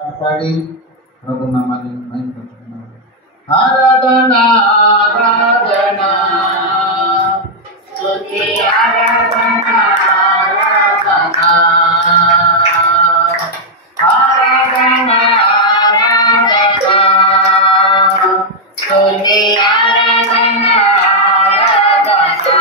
పాడి ప్రభు నామాన్ని మహిమపరుచుకున్నాం. ఆరాధన ఆరాధన స్తుతి ఆరాధన ఆరాధన ఆరాధన ఆరాధన స్తుతి ఆరాధన ఆరాధన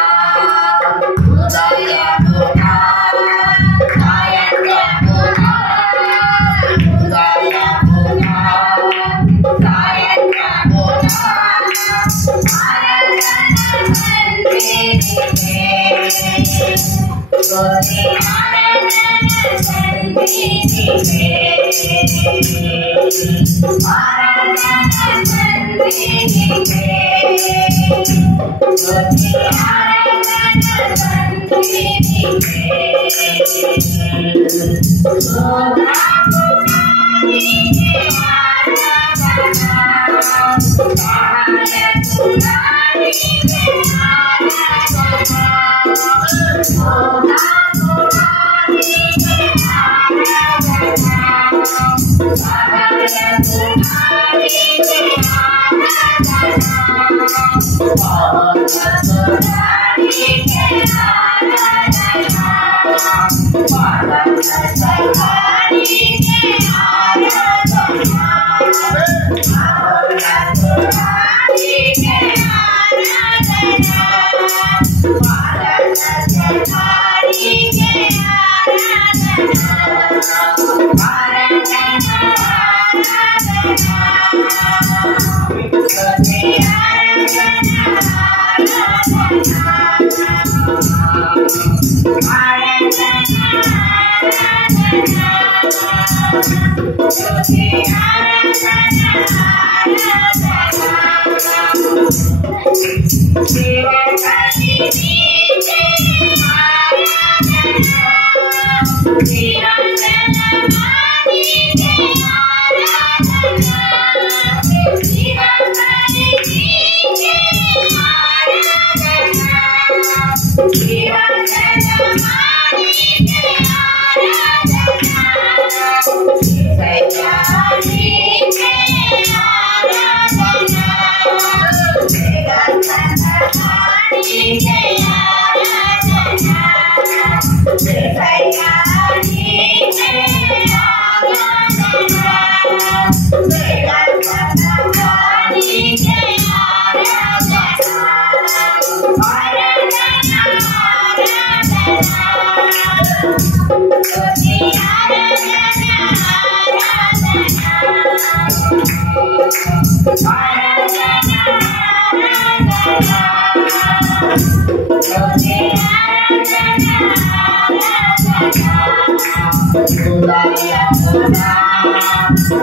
ఉదయమునా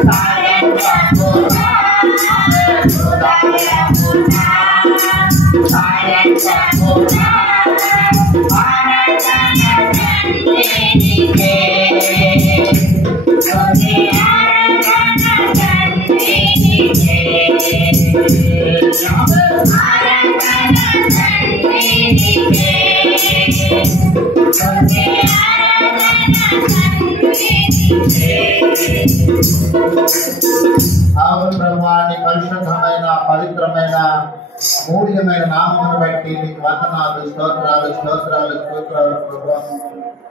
సాయంత్రమునా ఉదయమునా సాయంత్రమునా ప్రభువాని పరిశుద్ధమైన పవిత్రమైన మూల్యమైన నామమును బట్టి నీకు వందనాలు స్తోత్రాలు స్తోత్రాలు స్తోత్రాలు ప్రభువా.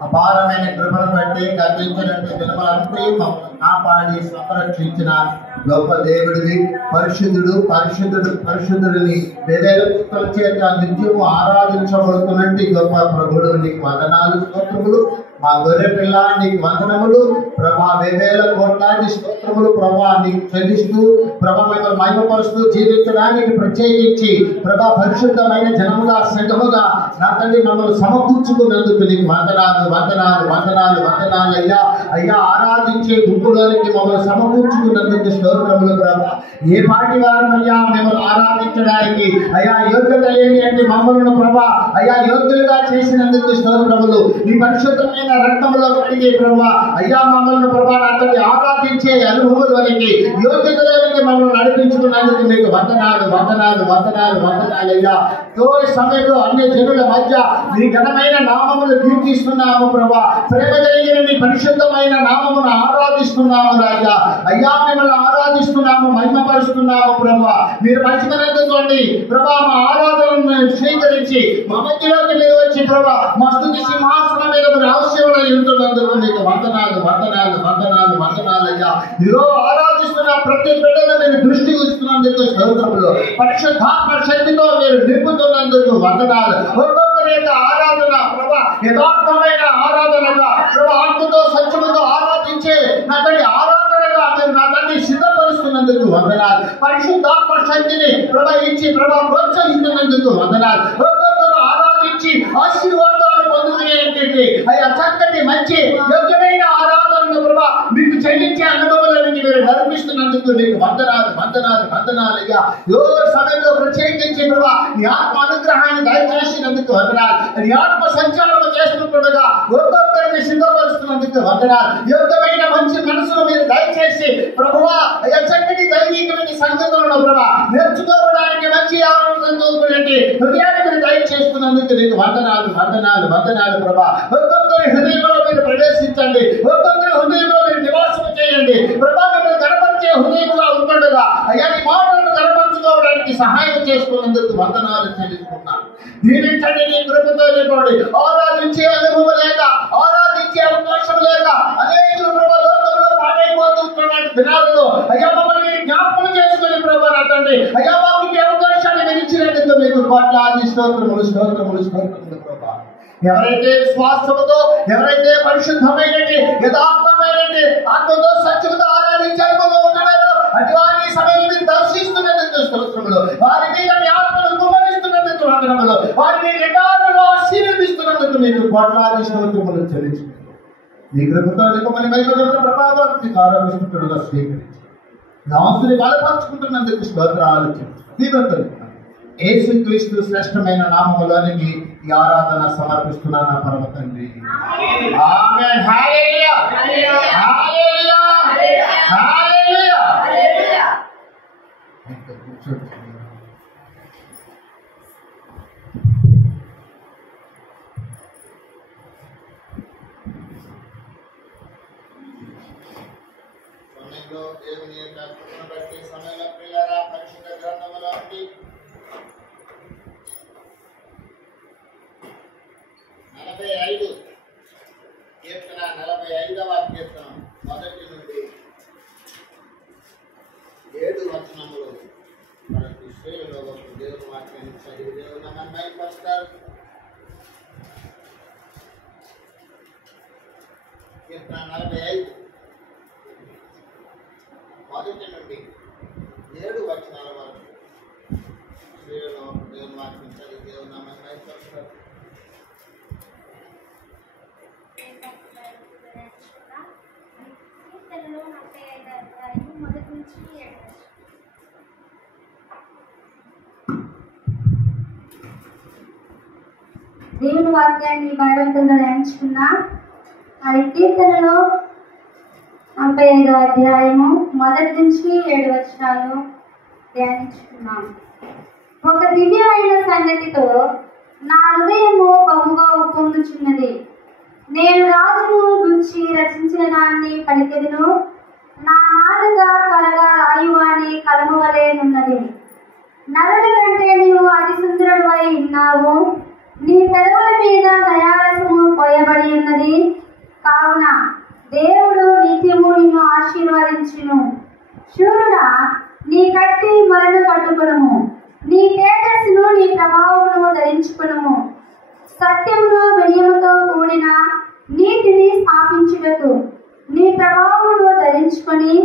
అపారమైన కృపను బట్టి గతించినట్టు దినములంటే మమ్మల్ని కాపాడి సంరక్షించిన గొప్ప దేవుడివి. పరిశుద్ధుడు పరిశుద్ధుడు పరిశుద్ధుడిని వేవేల చేత నిత్యము ఆరాధించబడుతున్నట్టు గొప్ప ప్రభుడు నీకు వందనాలు స్తోత్రములు. మా గొర్రె పిల్ల నీకు వందనములు ప్రభా. వేవేల కోట్లాది స్తోత్రములు ప్రభా నీకు చెల్లిస్తూ ప్రభా మిమ్మల్ని మహిమపరుస్తూ జీవించడానికి ప్రత్యేకించి ప్రభా పరిశుద్ధమైన జనముగా సంఘముగా నా తండ్రి మమ్మల్ని సమకూర్చుకున్నందుకు నీకు వందనాలు వందనాలు వందనాలు వందనాలు అయ్యా. అయ్యా ఆరాధించే గుంపులోనికి మమ్మల్ని సమకూర్చుకున్నందుకు స్తోత్రములు ప్రభా. ఏ పాటి వారమయ్యా మిమ్మల్ని ఆరాధించడానికి అయ్యా యోగ్యత లేని అంటే మమ్మల్ని ప్రభా అయ్యా యోగ్యులుగా చేసినందుకు స్తోత్రములు. నీ పరిశుద్ధమైన రక్తంలో కలిగే ప్రభా అయ్యా మమ్మల్ని ప్రభా అతన్ని ఆరాధించే అనుభవంలోనికి యోగ్యతలోనికి మమ్మల్ని నడిపించుకున్నందుకు మీకు వందనాలు వందనాలు వందనాలు వందనాలు అయ్యా. తో సమయంలో అన్ని జనుల మధ్య నీ ఘనమైన నామములు కీర్తిస్తున్నాము ప్రభా. ప్రేమ కలిగిన నీ పరిశుద్ధమైన పరిశుద్ధమైన నామమును ఆరాధిస్తున్నాము రాజా. అయ్యా మిమ్మల్ని ఆరాధిస్తున్నాము, మహిమపరుస్తున్నాము ప్రభువా. మీరు మంచిదనుకోండి ప్రభా. మా ఆరాధనను స్వీకరించి మా మధ్యలోకి మీరు వచ్చి ప్రభా మా స్తుతి సింహాసనం మీద మీరు ఆశీర్వాదం ఉంటున్నందుకు మీకు వందనాలు వందనాలు వందనాలు వందనాలు అయ్యా. మీరు ఆరాధిస్తున్న ప్రతి బిడ్డను మీరు దృష్టి ఇస్తున్నందుకు స్తోత్రములు. పరిశుద్ధాత్మ శక్తితో మీరు నింపుతున్నందుకు వందనాలు. ఒక్కొక్కరి యొక్క ఆరాధన ప్రభా యథార్థమైన ఆరాధనగా ప్రభా ఆత్మతో సత్యముతో ఆరాధించే నా తండ్రి ఆరాధనగా మీరు నా తండ్రి సిద్ధపరుస్తున్నందుకు వందనాలు. పరిశుద్ధాత్మ శక్తిని ప్రభా ఇచ్చి ప్రభా ప్రోత్సహిస్తున్నందుకు వందనాలు. ఒక్కొక్కరు ఆరాధించి ఆశీర్వాదాలు పొందుకునేంటి అయ్యా చక్కటి మంచి యోగ్యమైన ఆరాధనను ప్రభా మీకు చెల్లించే అనుభవాలను మీరు నడిపిస్తున్నందుకు మీకు వందనాలు వందనాలు వందనాలు అయ్యా. ఏ సమయంలో ప్రత్యేకించి ప్రభా నీ ఆత్మ అనుగ్రహాన్ని దయచేసినందుకు వందనాలు. నీ ఆత్మ సంచారం చేస్తుండగా ఒక్కొక్కరిని సిద్ధపరుస్తున్నందుకు వందనాలు. యోగ్యమైన మంచి మనసును మీరు దయచేసి ప్రభువా అయ్యా చక్కటి దైవికమైన సంగతులను ప్రభా నేర్చుకోవడానికి మంచి ఆనందంతో హృదయాన్ని మీరు దయచేస్తున్నందుకు నీకు వందనాలు వందనాలు వందనాలు ప్రభా. ఒక్కొక్కరి హృదయంలో మీరు ప్రవేశించండి, ఒక్కొక్కరి హృదయంలో మీరు నివాసం చేయండి ప్రభా. మీరు కనపరిచే హృదయంగా ఉంటుండగా అయ్యా నీ మాటలను కనపరుచుకోవడానికి సహాయం చేసుకున్నందుకు వందనాలు చెల్లిస్తున్నాను. దీవించండి నీ కృపతో నింపండి. ఆరాధించే అనుభవం లేక ఆరాధించే అవకాశం లేక అనేక ప్రభా లోకంలో పాడైపోతున్న దినాలలో అయ్యా మమ్మల్ని జ్ఞాపకం చేసుకుని ప్రభా నా తండ్రి అయ్యా మాకు అవకాశాన్ని మీరు ఇచ్చినందుకు మీకు కోట్లాది స్తోత్రములు స్తోత్రములు స్తోత్రములు ప్రభా. ఎవరైతే విశ్వాసముతో ఎవరైతే పరిశుద్ధమైనటి యథార్థమైనటి ఆత్మతో సత్యముతో ఆరాధించే అనుభవం ఉన్నారో అటు వారి సమయం మీరు దర్శిస్తున్నందుకు స్తోత్రములు. వారి మీద నీ ఆత్మను కుమరిస్తున్నందుకు వందనములు. వారిని నిటారులో ఆశీర్వదిస్తున్నందుకు మీకు కోట్లాది స్తోత్రములు చెల్లించు. మీ కృపతో నికమని మహిమతో ప్రభావాన్ని ఆరాధిస్తున్నట్టుగా స్వీకరించి నాసుని బలపరుచుకుంటున్నందుకు స్తోత్రాలు తీవ్రతలు. యేసుక్రీస్తు శ్రేష్టమైన నామములోనికి ఈ ఆరాధన సమర్పిస్తున్నాను నా పరమ తండ్రి. ఆమేన్. హల్లెలూయా హల్లెలూయా హల్లెలూయా. సమయంలో దేవుని యొక్క కృపను బట్టి సమయంలో ప్రియులారా పరిశుద్ధ గ్రంథములో నుండి 45 కీర్తన 45వ కీర్తన మొదటి నుండి 7 వచనములు మనకు శ్రేయులో ఒక దేవుని వాక్యాన్ని చదివి దేవుని నామాన్ని మహిమపరుస్తారు. కీర్తన 45 మొదటి నుండి 7 వచనాల వరకు శ్రేయులో ఒక దేవుని వాక్యం చదివి దేవుని నామాన్ని మహిమపరుస్తారు. దేవుని వాక్యాన్ని బైబిల్తో ధ్యానించుకున్నా. అది కీర్తనలో 45వ అధ్యాయము మొదటి నుంచి 7 వచనాలు ధ్యానించుకున్నాం. ఒక దివ్యమైన సంగతితో నా హృదయము బహుగా ఉప్పొంగుచున్నది. నేను రాజును గురించి రచించిన దాన్ని పలికెదను. నా నాలుక కలగా రాయువాని కలము వలెనున్నది. నరుల కంటే నీవు అతి సుందరుడవై ఉన్నావు. నీ పెదవుల మీద దయారసము పోయబడి ఉన్నది. కావున దేవుడు నిత్యము నిన్ను ఆశీర్వదించును. శూరుడా నీ కట్టి మొలను పట్టుకొనుము. నీ తేజస్సును నీ ప్రభావమును ధరించుకొనుము. సత్యమును వినయముతో కూడిన నీతిని స్థాపించుటకు నీ ప్రభావమును ధరించుకొని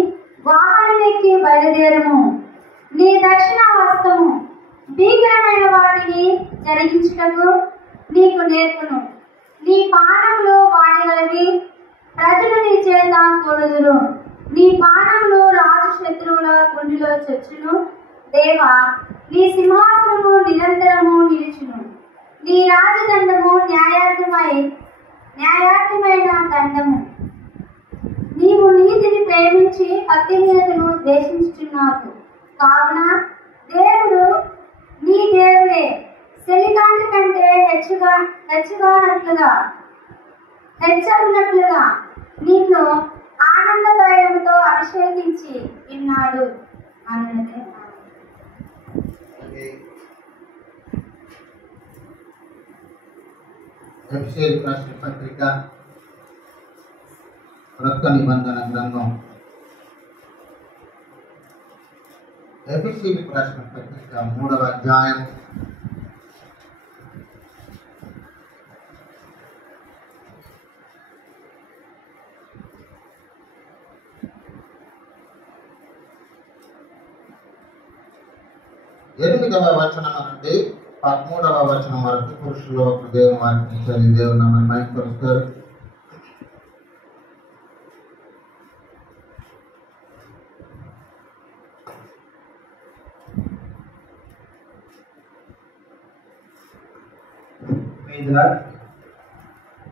వాహనమెక్కి బయలుదేరము. నీ దక్షిణ హస్తము భీకరమైన వాటిని జరిగించుటకు నీకు నేర్పును. నీ పానములు వాడిగలవి, ప్రజలు నీ చేత కొలుదురు. నీ పానములు రాజు శత్రువుల గుండెలో చచ్చును. దేవా నీ సింహాసనము నిరంతరము నిలుచును. నీ రాజదండము న్యాయార్థమైన దండము. నీవు నీతిని ప్రేమించి అత్యున్నతను ద్వేషించుచున్నావు. కావున దేవుడు నీ దేవుడే చెలికాంటి కంటే హెచ్చగినట్లుగా నిన్ను ఆనంద తైలముతో అభిషేకించి విన్నాడు అన్నదే. ఎఫెసీయులకు రాసిన పత్రిక క్రొత్త నిబంధన గ్రంథం, ఎఫెసీయులకు రాసిన పత్రిక 3వ అధ్యాయం 8వ వచనం నుండి 13వ వచనం వరకు పురుషులు దేవుని వాక్యం చదివి దేవుని నామాన్ని మహిమపరుస్తారు.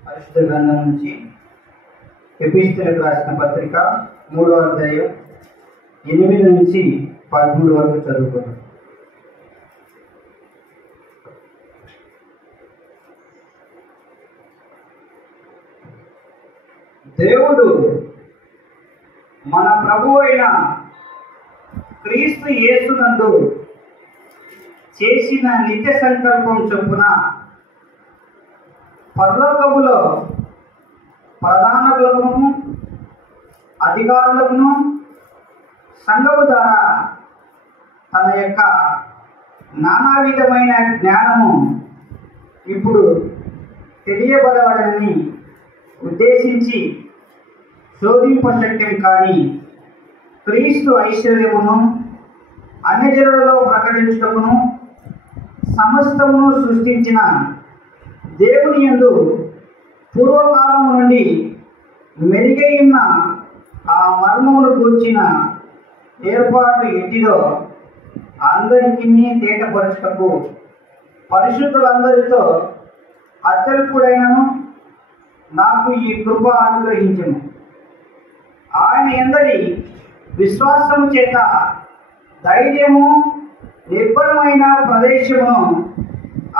పరిశుద్ధ గ్రంథం నుంచి ఎఫెసీయులకు రాసిన పత్రిక 3వ అధ్యాయం 8 నుంచి 13 వరకు చదువుకున్నాం. దేవుడు మన ప్రభువు అయిన క్రీస్తు యేసునందు చేసిన నిత్య సంకల్పం చొప్పున పరలోకములో ప్రధానులను అధికారులను సంఘము ద్వారా తన యొక్క నానా విధమైన జ్ఞానము ఇప్పుడు తెలియబడవలని ఉద్దేశించి శోధింపశక్యం కానీ క్రీస్తు ఐశ్వర్యమును అన్యజనులలో ప్రకటించుటకును సమస్తమును సృష్టించిన దేవుని యందు పూర్వకాలం నుండి మెరుగైన ఆ మర్మమును గూర్చిన ఏర్పాటు ఎట్టిదో అందరికీ తేటపరచుటకు పరిశుద్ధులందరితో అత్యల్పుడైనను నాకు ఈ కృప అనుగ్రహించును. ఆయన యందలి విశ్వాసము చేత ధైర్యము నిర్భరమైన ప్రదేశమును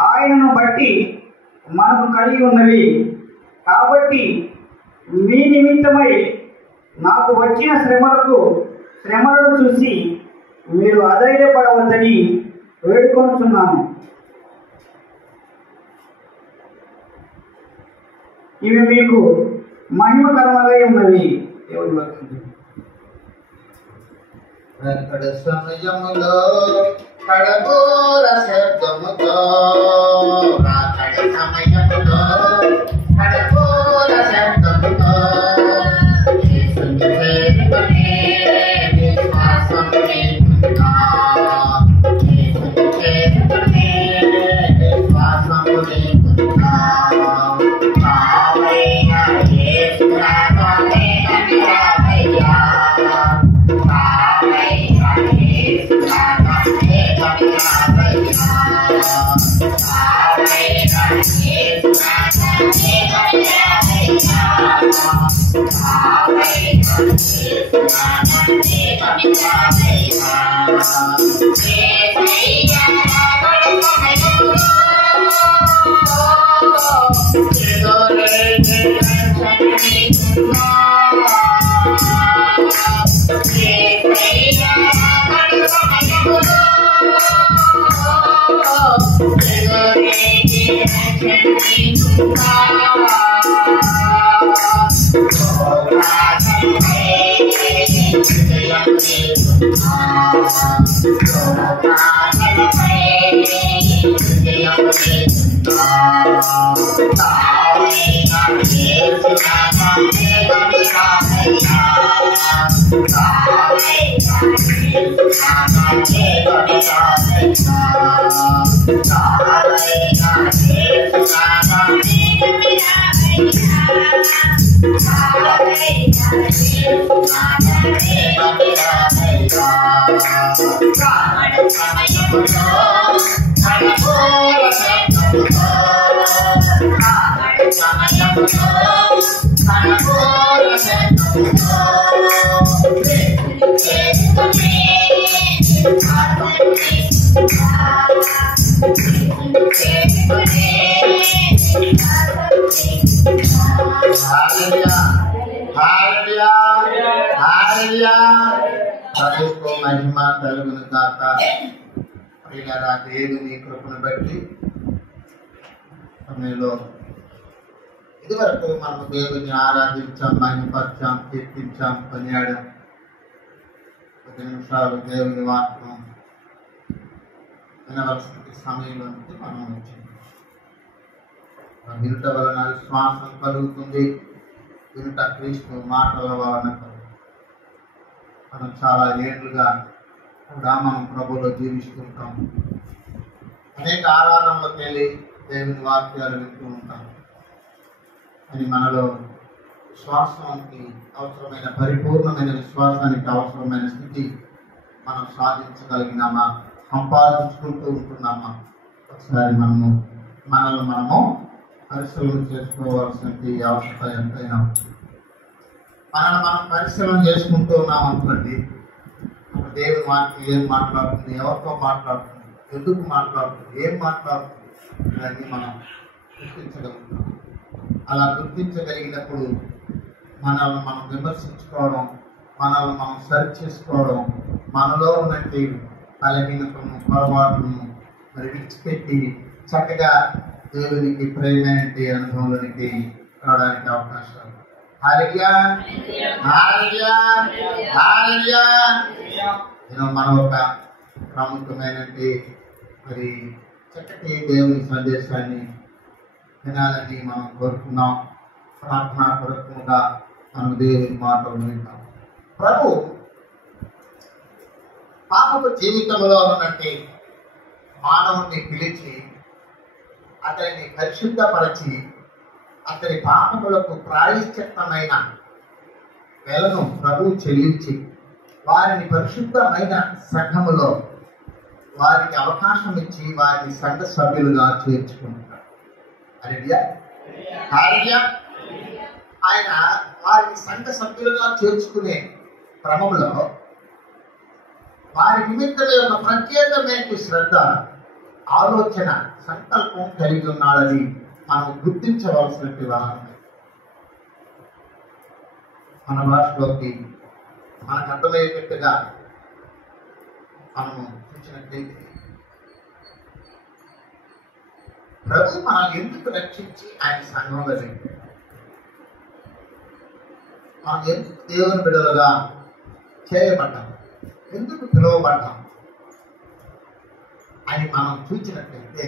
ఆయనను బట్టి మనకు కలిగి ఉన్నవి. కాబట్టి మీ నిమిత్తమై నాకు వచ్చిన శ్రమలను చూసి మీరు అధైర్యపడవద్దని వేడుకొనుచున్నాను. ఇవి మీకు మహిమకరమై ఉన్నవి. వెంకట సమయములో కడబోర శబ్దముతో సమయములో కడబోర శబ్దముతో యేసుని చేరుకునే విశ్వాసం లేకుండా యేసుని చేరుకునే విశ్వాసం లేకుండా రావయ్యా యేసు రావయ్యా రావయ్యా రావయ్యా యేసు రావయ్యా రావయ్యా హల్లెలూయా హల్లెలూయా. ప్రభువుకు మహిమ కలుగును గాక. ప్రియులారా, దేవుని కృపను బట్టి సమయంలో ఇదివరకు మనం దేవుని ఆరాధించాం, మహిమపరిచాం, కీర్తించాం, కొనియాడాం. 10 నిమిషాలు దేవుని వాక్యం వినవలసిన సమయంలోనికి మనం వచ్చింది. వినుట వలన విశ్వాసం కలుగుతుంది, వినుట క్రీస్తు మాటల వలన కలుగుతుంది. మనం చాలా ఏళ్ళుగా కూడా మనం ప్రభువులో జీవిస్తుంటాం. అనేక ఆరాధనలకు వెళ్ళి దేవుని వాక్యాలు వింటూ ఉంటాం. అని మనలో విశ్వాసానికి అవసరమైన పరిపూర్ణమైన విశ్వాసానికి అవసరమైన స్థితి మనం సాధించగలిగినామా, సంపాదించుకుంటూ ఉంటున్నామా? ఒకసారి మనము పరిశీలన చేసుకోవాల్సిన అవసరం ఎంతైనా ఉంటుంది. మనల్ని మనం పరిశీలన చేసుకుంటూ ఉన్నాం అనుకోండి, దేవుని వాక్యం ఏం మాట్లాడుతుంది, ఎవరితో మాట్లాడుతుంది, ఎందుకు మాట్లాడుతుంది, ఏం మాట్లాడుతుంది, ఇవన్నీ మనం గుర్తించగలుగుతాం. అలా గుర్తించగలిగినప్పుడు మనల్ని మనం విమర్శించుకోవడం, మనల్ని మనం సరి చేసుకోవడం, మనలో ఉన్నట్టు బలహీనతను, పొరపాటును మరి విడిచిపెట్టి చక్కగా దేవునికి ప్రేమైనటి అనుభవంలోనికి రావడానికి అవకాశాలు. హల్లెలూయా హల్లెలూయా హల్లెలూయా. మనం ఒక ప్రాముఖ్యమైనటి మరి చక్కటి దేవుని సందేశాన్ని వినాలని మనం కోరుకున్నాం. ప్రార్థనాపూర్వకంగా మనం దేవుని మాటలు వింటాం. ప్రభు పాపపు జీవితంలో ఉన్నట్టు మానవుడిని పిలిచి అతన్ని పరిశుద్ధపరచి అతని పాపములకు ప్రాయశ్చిత్తమైన వెలను ప్రభు చెల్లించి వారిని పరిశుద్ధమైన సంఘములో వారికి అవకాశం ఇచ్చి వారిని సంఘ సభ్యులుగా చేర్చుకుంటారు. హల్లెలూయా హల్లెలూయా. ఆయన వారిని సంఘ సభ్యులుగా చేర్చుకునే క్రమంలో వారి నిమిత్తమే ఒక ప్రత్యేకమైన శ్రద్ధ, ఆలోచన, సంకల్పం కలిగి ఉన్నాడని మనం గుర్తించవలసినట్టు వారు. మన భాషలోకి మనకు అర్థమయ్యేటట్టుగా మనము చూసినట్లయితే ప్రభు మనం ఎందుకు రక్షించి ఆయన సంఘంలో పెట్టాడు, మనం ఎందుకు దేవుని బిడ్డలుగా చేయబడ్డాం, ఎందుకు పిలువబడ్డాం అని మనం చూసినట్లయితే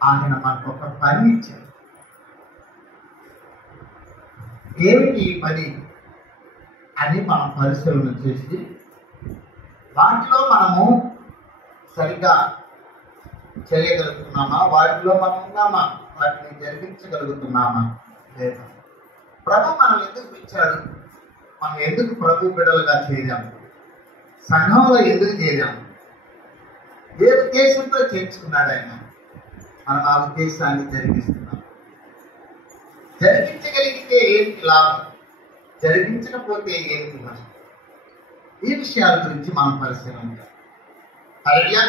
ఆయన మనకు ఒక పని ఇచ్చారు. ఏమిటి ఈ పని అని మనం పరిశీలన చేసి వాటిలో మనము సరిగా చేయగలుగుతున్నామా, వాటిలో మనం ఉన్నామా, వాటిని జరిగించగలుగుతున్నామా లేదా? ప్రభు మనం ఎందుకు పిలిచాడు, మనం ఎందుకు ప్రభు బిడ్డలుగా చేరాము, సంఘంలో ఎందుకు చేరాము, ఏ ఉద్దేశంతో చేర్చుకున్నాడు ఆయన, మనం ఆ ఉద్దేశాన్ని జరిగిస్తున్నాం. జరిగించగలిగితే ఏంటి లాభం, జరిగించకపోతే ఏంటి నష్టం? ఈ విషయాల గురించి మనం పరిశీలన చేయాలి. హల్లెలూయా.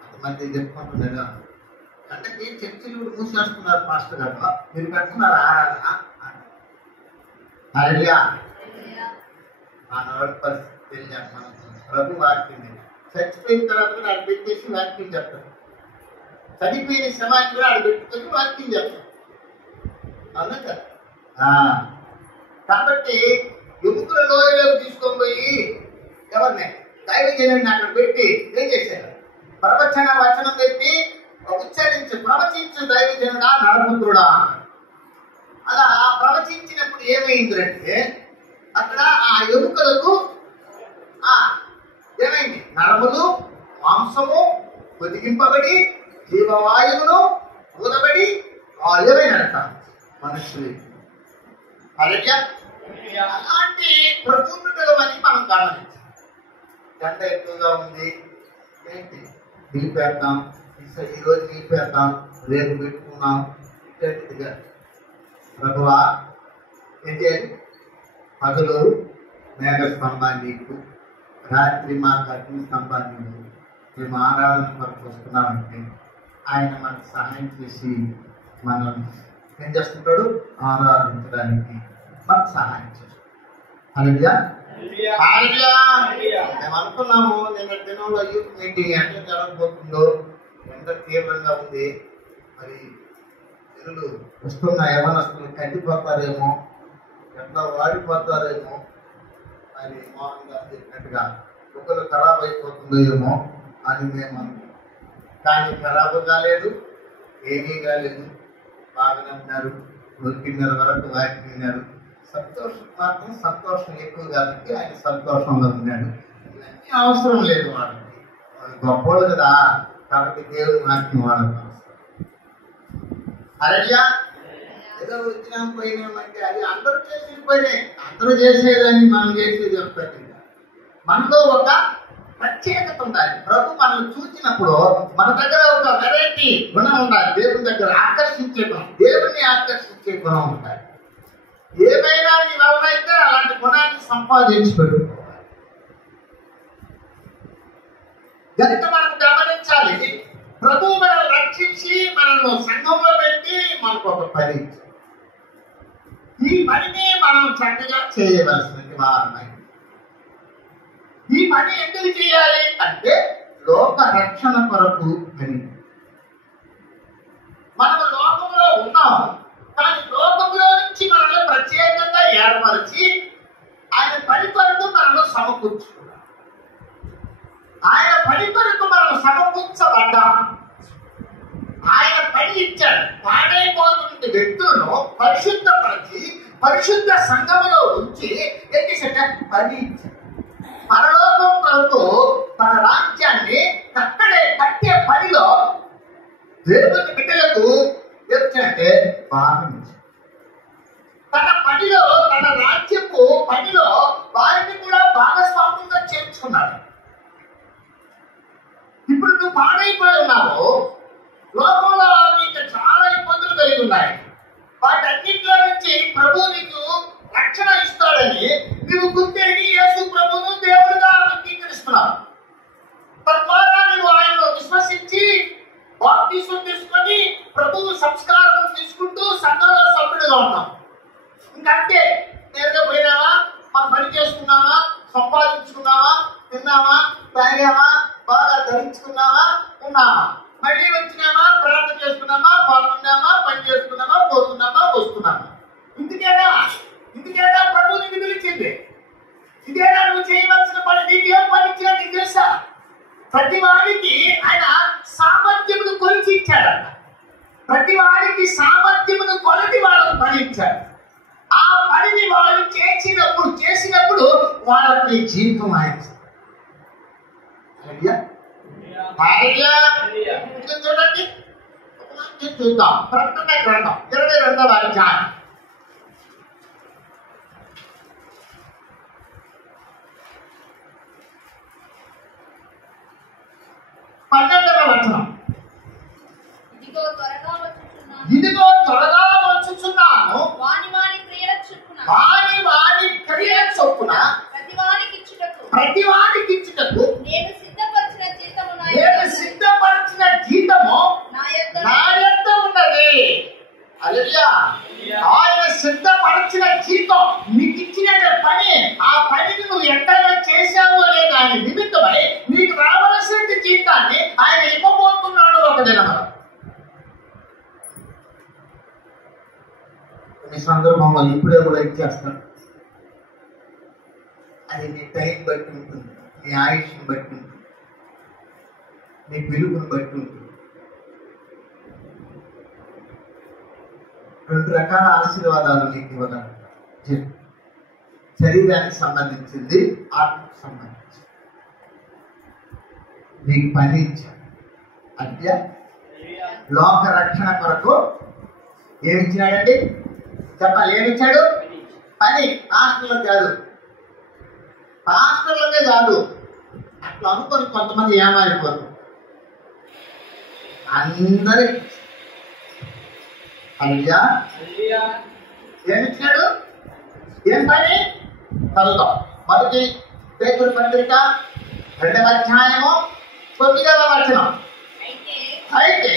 కొంతమంది చెప్పుకుంటున్నారా అంటే చర్చిలు మూసేస్తున్నారు పాస్టర్ గారు, మీరు పెడుతున్నారు ఆరాధన. హల్లెలూయా. మనవాడి పరిస్థితి తెలియదు. మనం ప్రభు వాక్యం చచ్చిపోయిన తర్వాత కూడా ఆడ పెట్టేసి వాక్యం చెప్తారు, చనిపోయిన సమాజం కూడా ఆడ పెట్టుకొని వాక్యం చెప్తారు. అవునా కదా? కాబట్టి ఎముకల లోయలో తీసుకొని పోయి ఎవరిని దైవజనుడిని అక్కడ పెట్టి ఏం చేశారు, ప్రవచన వచనం పెట్టి ప్రవచించు దైవజనుడా నరపుత్రుడా. అలా ప్రవచించినప్పుడు ఏమైందంటే అక్కడ ఆ ఎముకలకు ఏమైంది, నరములు మాంసము పొదిగింపబడి జీవవాయువును ఊదబడి ఏమైనారట మనుషులు. అలాంటి ప్రకృతులని మనం గమనించాం. గంట ఎక్కువగా ఉంది, ఏంటి నిలిపేద్దాం, ఈరోజు నిలిపేద్దాం, రేపు పెట్టుకున్నాం. ప్రభువా ఏం చేయాలి, పగలు మేఘ స్తంభాన్ని నీకు, రాత్రి మాకు అగ్ని స్తంభాన్ని నీకు. మేము ఆరాధన కొరకు వస్తున్నామంటే ఆయన మనకు సహాయం చేసి మనల్ని ఏం చేస్తుంటాడు? ఆరాధించడానికి మనకు సహాయం చేస్తాడు. హల్లెలూయా. మేము అనుకున్నాము నిన్న దినంలో యూత్ మీటింగ్ ఎంత జరగబోతుందో, ఎంత తీవ్రంగా ఉంది. మరి పిల్లలు వస్తున్న యవనస్తులు కందిపోతారేమో, ఎట్లా వాడిపోతారేమో, మరి మోహన్ గారు చెప్పినట్టుగా ఒకరు ఖరాబ్ అయిపోతుందో ఏమో అని మేము అనుకున్నాం. కానీ ఖరాబు కాలేదు, ఏమీ కాలేదు. బాగానే ఉన్నారు. 9:30 వరకు వాకింగ్ విన్నారు. సంతోషం మాత్రం సంతోషం ఎక్కువ కాబట్టి ఆయన సంతోషంలో ఉన్నాడు. ఇవన్నీ అవసరం లేదు వాళ్ళకి. వాళ్ళు గొప్పలు కదా, కాబట్టి దేవుడి వాక్యం వాళ్ళకి అవసరం. హల్లెలూయా. ఏదో వచ్చినా పోయినామంటే అది అందరూ చేసిన పోయినాయి. అందరూ చేసేదని మనం చేసేది ఒకటి. మనలో ఒక ప్రత్యేకత ఉండాలి. ప్రభు మనల్ని చూసినప్పుడు మన దగ్గర ఒక వెరైటీ గుణం ఉండాలి. దేవుని దగ్గర ఆకర్షించే గుణం, దేవుని ఆకర్షించే గుణం ఉండాలి. ఏమైనా నీ వలన అయితే అలాంటి గుణాన్ని సంపాదించి పెట్టుకోవాలి. కనుక మనం గమనించాలి, ప్రభు మనల్ని రక్షించి మనల్ని సంఘంలో పెట్టి మనకు ఒక పని ఇచ్చాడు. ఈ పనిని మనం చక్కగా చేయవలసినది వారమై. ఈ పని ఎందుకు చేయాలి అంటే లోక రక్షణ కొరకు అని. మనము లోకంలో ఉన్నాం, కానీ లోకంలో నుంచి మనల్ని ప్రత్యేకంగా ఏర్పరిచి ఆయన పని కొరకు మనల్ని సమకూర్చుకున్నాం. ఆయన పని కొరకు మనం సమకూర్చబడ్డాం. ఆయన పని ఇచ్చాడు. పాడైపోతున్న వ్యక్తులను పరిశుద్ధపరిచి పరిశుద్ధ సంఘములో ఉంచి పని ఇచ్చాడు. పరలోకం కొరకు తన రాజ్యాన్ని అక్కడే కట్టే పనిలో దేవుని బిడ్డలకు ఏంటంటే భాగం. తన పనిలో, తన రాజ్యపు పనిలో వారిని కూడా భాగస్వామ్యంగా చేర్చుకున్నాడు. ఇప్పుడు నువ్వు పాడైపోయి ఉన్నావు. లోకంలో నీకు చాలా ఇబ్బందులు కలిగి ఉన్నాయి. వాటన్నింటిలో నుంచి ప్రభు నీకు రక్షణ ఇస్తాడని నీవు గుర్తిరిగి యేసు ప్రభువును దేవుడిగా అంగీకరిస్తున్నావు. తద్వారా నువ్వు ఆయనను విశ్వసించి బాప్తిసం తీసుకొని ప్రభువు సంస్కారం తీసుకుంటూ సంఘంలో సభ్యుడిగా ఉన్నావు. ఇంకంతే, నేరుగా పోయినావా, మనం పని చేసుకున్నావా, సంపాదించుకున్నావా, తిన్నావా, తాగావా, బాగా ధరించుకున్నావా, ఉన్నావా, మళ్ళీ వచ్చినామా, ప్రార్థన చేసుకున్నామా, పాడుకున్నామా, పని చేసుకున్నామా, పోతున్నామా, వస్తున్నామా. ఇందుకేనా ప్రభు నిన్ను పిలిచింది? ఇదేనా నువ్వు చేయవలసిన పని? నీకు ఏం పని ఇచ్చినా నీకు తెలుసా? ప్రతి వాడికి ఆయన సామర్థ్యమును కొలిచి ఇచ్చాడట. ప్రతి వాడికి సామర్థ్యమును కొలటి వాళ్ళకు పని ఇచ్చాడు. ఆ పనిని వాళ్ళు చేసినప్పుడు వాళ్ళకి జీవితం ఆయన చూడండి. చూద్దాం. ప్రకటన గ్రంథం 22వ అధ్యాయం 12వ వచనం. ఇదిగో త్వరగా వచ్చుచున్నాను, వాని వాని క్రియల చొప్పున ప్రతి వానికి ఇచ్చుటకు నేను సిద్ధపరిచిన జీతము నా యొద్ద ఉన్నది. హల్లెలూయా. ఆయన సిద్ధపరిచిన జీతం నీకు ఇచ్చిన పని, ఆ పనిని నువ్వు ఎంతగా చేశావు అనే దాని నిమిత్తమై నీకు రావలసిన జీతాన్ని ఆయన ఇవ్వబోతున్నాడు ఒక దినమున. కొన్ని సందర్భంలో ఇప్పుడే కూడా ఇచ్చేస్తాడు. అది నీ టైం బట్టి ఉంటుంది, నీ ఆయుష్ని బట్టి ఉంటుంది, నీ పిలుపుని బట్టి ఉంటుంది. 2 రకాల ఆశీర్వాదాలు నీకు ఇవ్వగలరు. శరీరానికి సంబంధించింది, ఆత్మకు సంబంధించింది. నీకు పని ఇచ్చాడు అంటే లోక రక్షణ కొరకు ఏమిచ్చినాడండి? చెప్పాలి, ఏమిచ్చాడు? పని. పాస్టర్లకు కాదు. అట్లా అనుకొని కొంతమంది ఏమారిపోతారు. అందరి హల్లెలూయా. ఏమిచ్చాడు? ఏం పని? చదువుతాం. మొదటి పేతురు పత్రిక 2వ అధ్యాయము 9వ వచనం. అయితే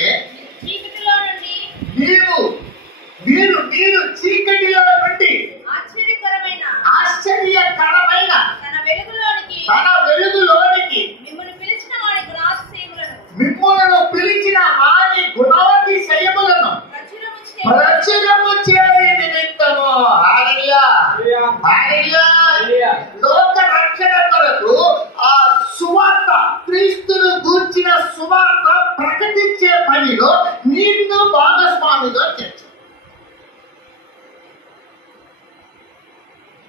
నీవు మీరు మీరు చీకటిలో నుండి ఆశ్చర్యకరమైన తన వెలుగులోనికి మిమ్ములను పిలిచిన వారి గుణాతిశయములను ప్రచురము చేయు నిమిత్తము. హల్లెలూయా, హల్లెలూయా. లోక రక్షణ కొరకు ఆ సువార్త, క్రీస్తును గూర్చిన సువార్త ప్రకటించే పనిలో నిన్ను భాగస్వామిగా చేర్చు.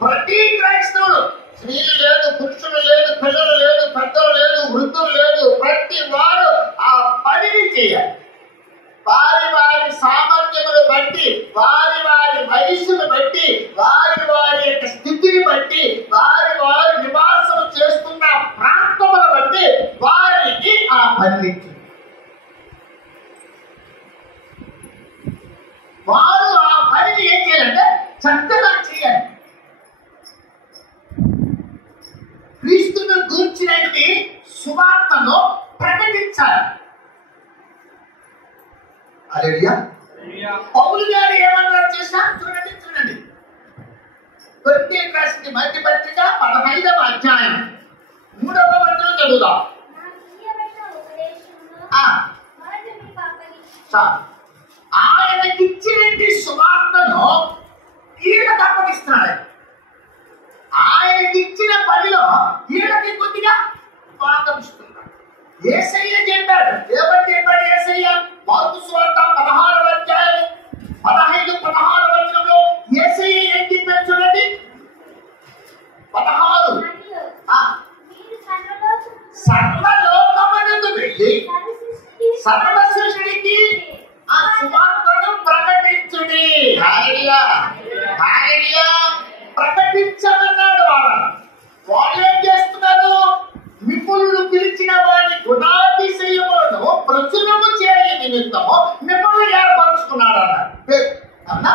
ప్రతి క్రైస్తవుడు, స్త్రీలు లేదు, పురుషులు లేదు, పిల్లలు లేదు, పెద్దలు లేదు, వృద్ధులు లేదు, ప్రతి వారు ఆ పనిని చేయాలి. వారి వారి సామర్థ్యములు బట్టి, వారి వారి వయస్సును బట్టి, వారి వారి యొక్క స్థితిని బట్టి, వారి వారి నివాసం చేస్తున్న ప్రాంతములను బట్టి వారికి ఆ పని. వారు ఆ పనిని ఏం చేయాలంటే చక్కగా చేయాలి. క్రీస్తును గూర్చినటువంటి సువార్తను ప్రకటించాలి. హల్లెలూయా. పౌలు గారు ఏమన్నారు చేశా? చూడండి చూడండి. కొరింథీయులకు రాసిన మొదటి పత్రిక 15వ అధ్యాయం 3వ వచనం చదువుదాం. ఆయనకిచ్చినటువంటి సువార్తను ఈయనకు అప్పగిస్తున్నాడు. ఆయనకిచ్చిన పనిలో ఈయనకి కొద్దిగా భాగం ఇస్తున్నాడు. యేసయ్య చెప్పాడు. ఏమని చెప్పాడు యేసయ్య? మార్కు సువార్త 16వ అధ్యాయం 15-16 వచనంలో యేసయ్య ఏం చెప్పాడు చూడండి. 16 సర్వలోకమునకు వెళ్ళి సర్వ సృష్టికి ఆ సువార్తను ప్రకటించుడి. హల్లెలూయా, హల్లెలూయా. ప్రకటించమన్నాడు. వాళ్ళు ఏం చేస్తున్నారు? మిమ్ములను పిలిచిన వారి గుణాతిశయములను ప్రచురము చేయ నిమిత్తము మిమ్మల్ని ఏర్పరుచుకున్నాడు అన్నాడు. అన్నా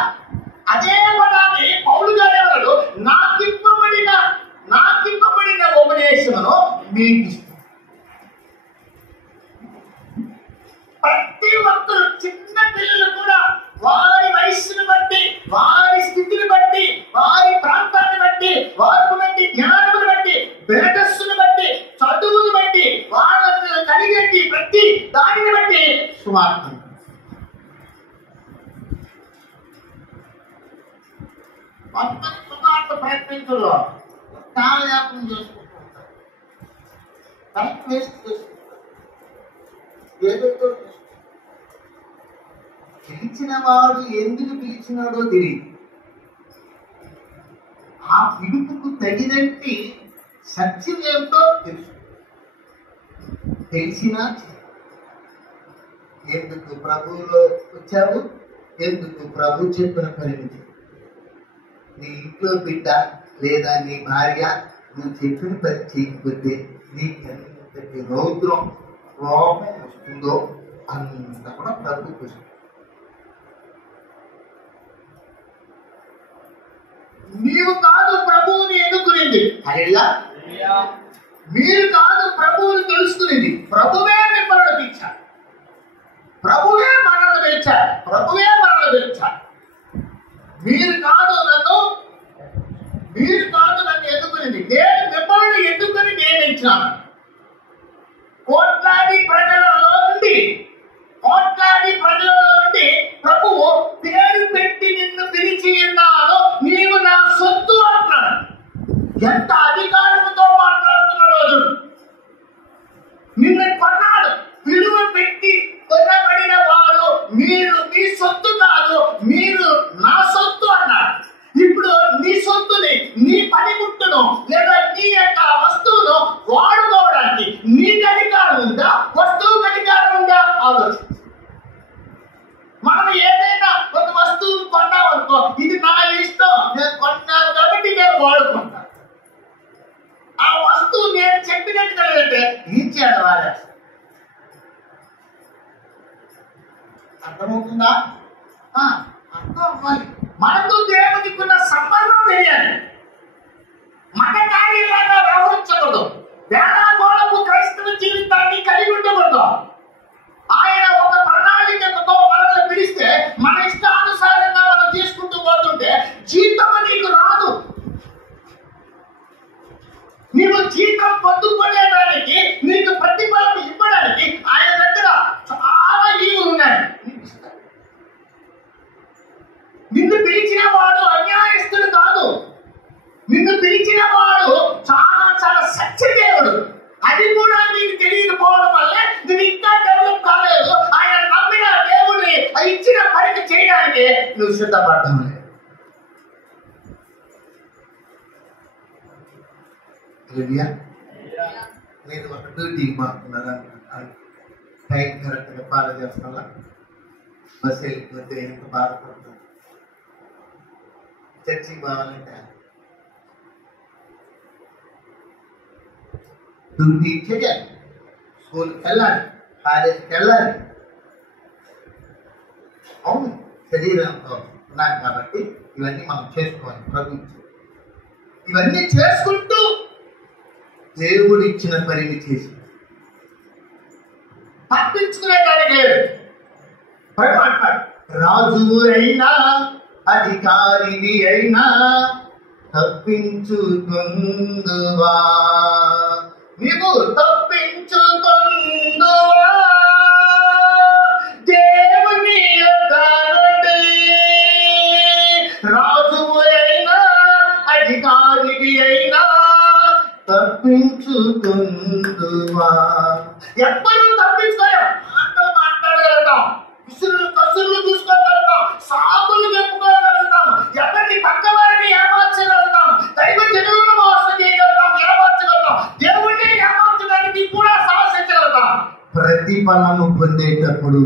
అదే పదాన్ని పౌలు గారు ఎవరు? నాకివ్వబడిన ఉపదేశమును మీకు ఇస్తాను. ప్రతి ఒక్కరు, చిన్న పిల్లలు కూడా వారి వయస్సును బట్టి, వారి స్థితిని బట్టి, వారి ప్రాంతాన్ని బట్టి, వారికి బట్టి, జ్ఞానమును బట్టి, మేధస్సును బట్టి, చదువును బట్టి, వాళ్ళకు కలిగేటి ప్రతి దానిని బట్టి సువార్త. మొత్తం సువార్త ప్రయత్నించలో కాలయాపం చేసుకుంటూ ఉంటారు. టైం వేస్ట్ చేసుకుంటారు. ఏదైతే పిలిచిన వాడు ఎందుకు పిలిచినాడో తెలియదు. ఆ పిలుపుకు తగినట్టి సత్యం ఏమిటో తెలుసు. తెలిసినా ఎందుకు ప్రభువులో వచ్చావు, ఎందుకు ప్రభు చెప్పిన పని. నీ ఇంట్లో బిడ్డ లేదా నీ భార్య నువ్వు చెప్పిన పని చేయకపోతే నీకు రౌద్రం కోపం వస్తుందో అంత కూడా ప్రభు కోసం. నీవు కాదు ప్రభువుని ఎన్నుకునేది. హల్లెలూయా. మీరు కాదు ప్రభువుని తెలుసుకునేది. ప్రభువే మిమ్మల్ని పిలిచాడు. ప్రభువే మనల్ని పిలిచాడు. ప్రభువే మనల్ని పిలిచాడు. మీరు కాదు నన్ను ఎన్నుకునేది. నేను మిమ్మల్ని ఎన్నుకుని నియమించాను. కోట్లాది ప్రజలలో నుండి ప్రభువు పేరు పెట్టి నిన్ను పిలిచి ఉన్నాను. నీవు నా సొత్తు అంటున్నాడు. ఎంత అధికారంతో మాట్లాడుతున్నాడు. నిన్ను కొన్నాడు, విలువ పెట్టి కొనబడిన వాడు. మీరు మీ సొత్తు కాదు, మీరు నా సొత్తు అన్నాడు. ఇప్పుడు నీ సొత్తుని, నీ పనిముట్టును లేదా నీ యొక్క వస్తువును వాడుకోవడానికి నీకు అధికారం ఉందా? వస్తువుకు అధికారం ఉందా? ఆలోచించు. మనం ఏదైనా ఒక వస్తువును కొన్నామనుకో, ఇది నా ఇష్టం, నేను కొన్నాను కాబట్టి నేను వాడుకుంటాను. ఆ వస్తువు నేను చెప్పినట్టుగా లేదంటే ఇచ్చాడు వాళ్ళ. అర్థమవుతుందా? అర్థం అవ్వాలి. మనకు దేవునికున్న సంబంధం తెలియాలి. మన కార్యాలుగా వ్యవహరించకూడదు. వేళాకోళపు క్రైస్తవ జీవితాన్ని కలిగి ఉండకూడదు. ఆయన ఒక ప్రణాళికతో మనల్ని పిలిస్తే మన ఇష్టానుసారంగా మన జీతం పొందుకునేదానికి, నీకు ప్రతిఫలం ఇవ్వడానికి ఆయన దగ్గర చాలా ఈవులు ఉన్నాయి. నిన్ను పిలిచిన వాడు అన్యాయస్తుడు కాదు. నిన్ను పిలిచిన వాడు చాలా చాలా సత్యదేవుడు. అది కూడా నీకు తెలియకపోవడం వల్ల నువ్వు ఇంకా డెవలప్ కాలేదు. ఆయన నమ్మిన దేవుడిని ఇచ్చిన పనికి చేయడానికి నువ్వు సిద్ధపడటం లేదు. మీరు ఒక డ్యూటీకి మారుతున్నారు, టైం కరెక్ట్గా ఫాలో చేస్తున్నా, బస్సు వెళ్ళిపోతే ఎంత బాధపడుతుంది. చర్చికి పోవాలంటే డ్యూటీ చేయాలి, స్కూల్కి వెళ్ళాలి, కాలేజీకి వెళ్ళాలి. అవును, శరీరంతో ఉన్నాం కాబట్టి ఇవన్నీ మనం చేసుకోవాలి. ప్రభు ఇవన్నీ చేసుకుంటూ దేవుడు ఇచ్చిన పనిని చేసి తప్పించుకునేదానికి లేదు. రాజువు అయినా అధికారిని అయినా తప్పించుకుందువా, నీవు తప్పించుకుందువా దేవుని యొద్ద నుండి. రాజువు అయినా అధికారిని అయినా తప్పించుకుందువా. ఎవ్వరూ తప్పించుకోలేం. మాట్లాడగలుగుతాం, కసురులు చూసుకోగలుగుతాం, సాకులు చెప్పుకోగలుగుతాం, ఎవరిని పక్క వారిని ఏమార్చగలుగుతాం, దైవ జనులను మోసం చేయగలుగుతాం, ఏమార్చగలుగుతాం, దేవుణ్ణి ఏమార్చడానికి కూడా సాహసించగలుగుతాం. ప్రతిఫలము పొందేటప్పుడు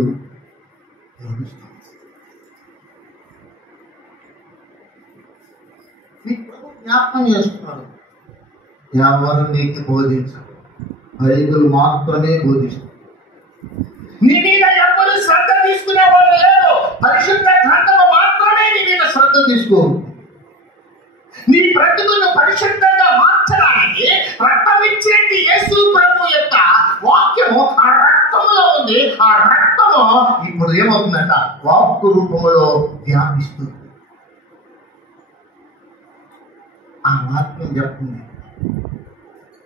జ్ఞాపకం చేస్తున్నాడు. ఎవరు నీకు బోధించరు, బైబిల్ మాత్రమే బోధిస్తారు. నీ మీద ఎవరు శ్రద్ధ తీసుకునే వాళ్ళు లేరు. పరిశుద్ధ గ్రంథము మాత్రమే నీ మీద శ్రద్ధ తీసుకో. నీ బ్రతుకును పరిశుద్ధంగా మార్చడానికి రక్తం ఇచ్చేటి యేసు ప్రభు యొక్క వాక్యము ఆ రక్తములో ఉంది. ఆ రక్తము ఇప్పుడు ఏమవుతుందంట, వాక్కు రూపములో వ్యాపిస్తుంది. ఆ వాక్యం చెప్తుంది,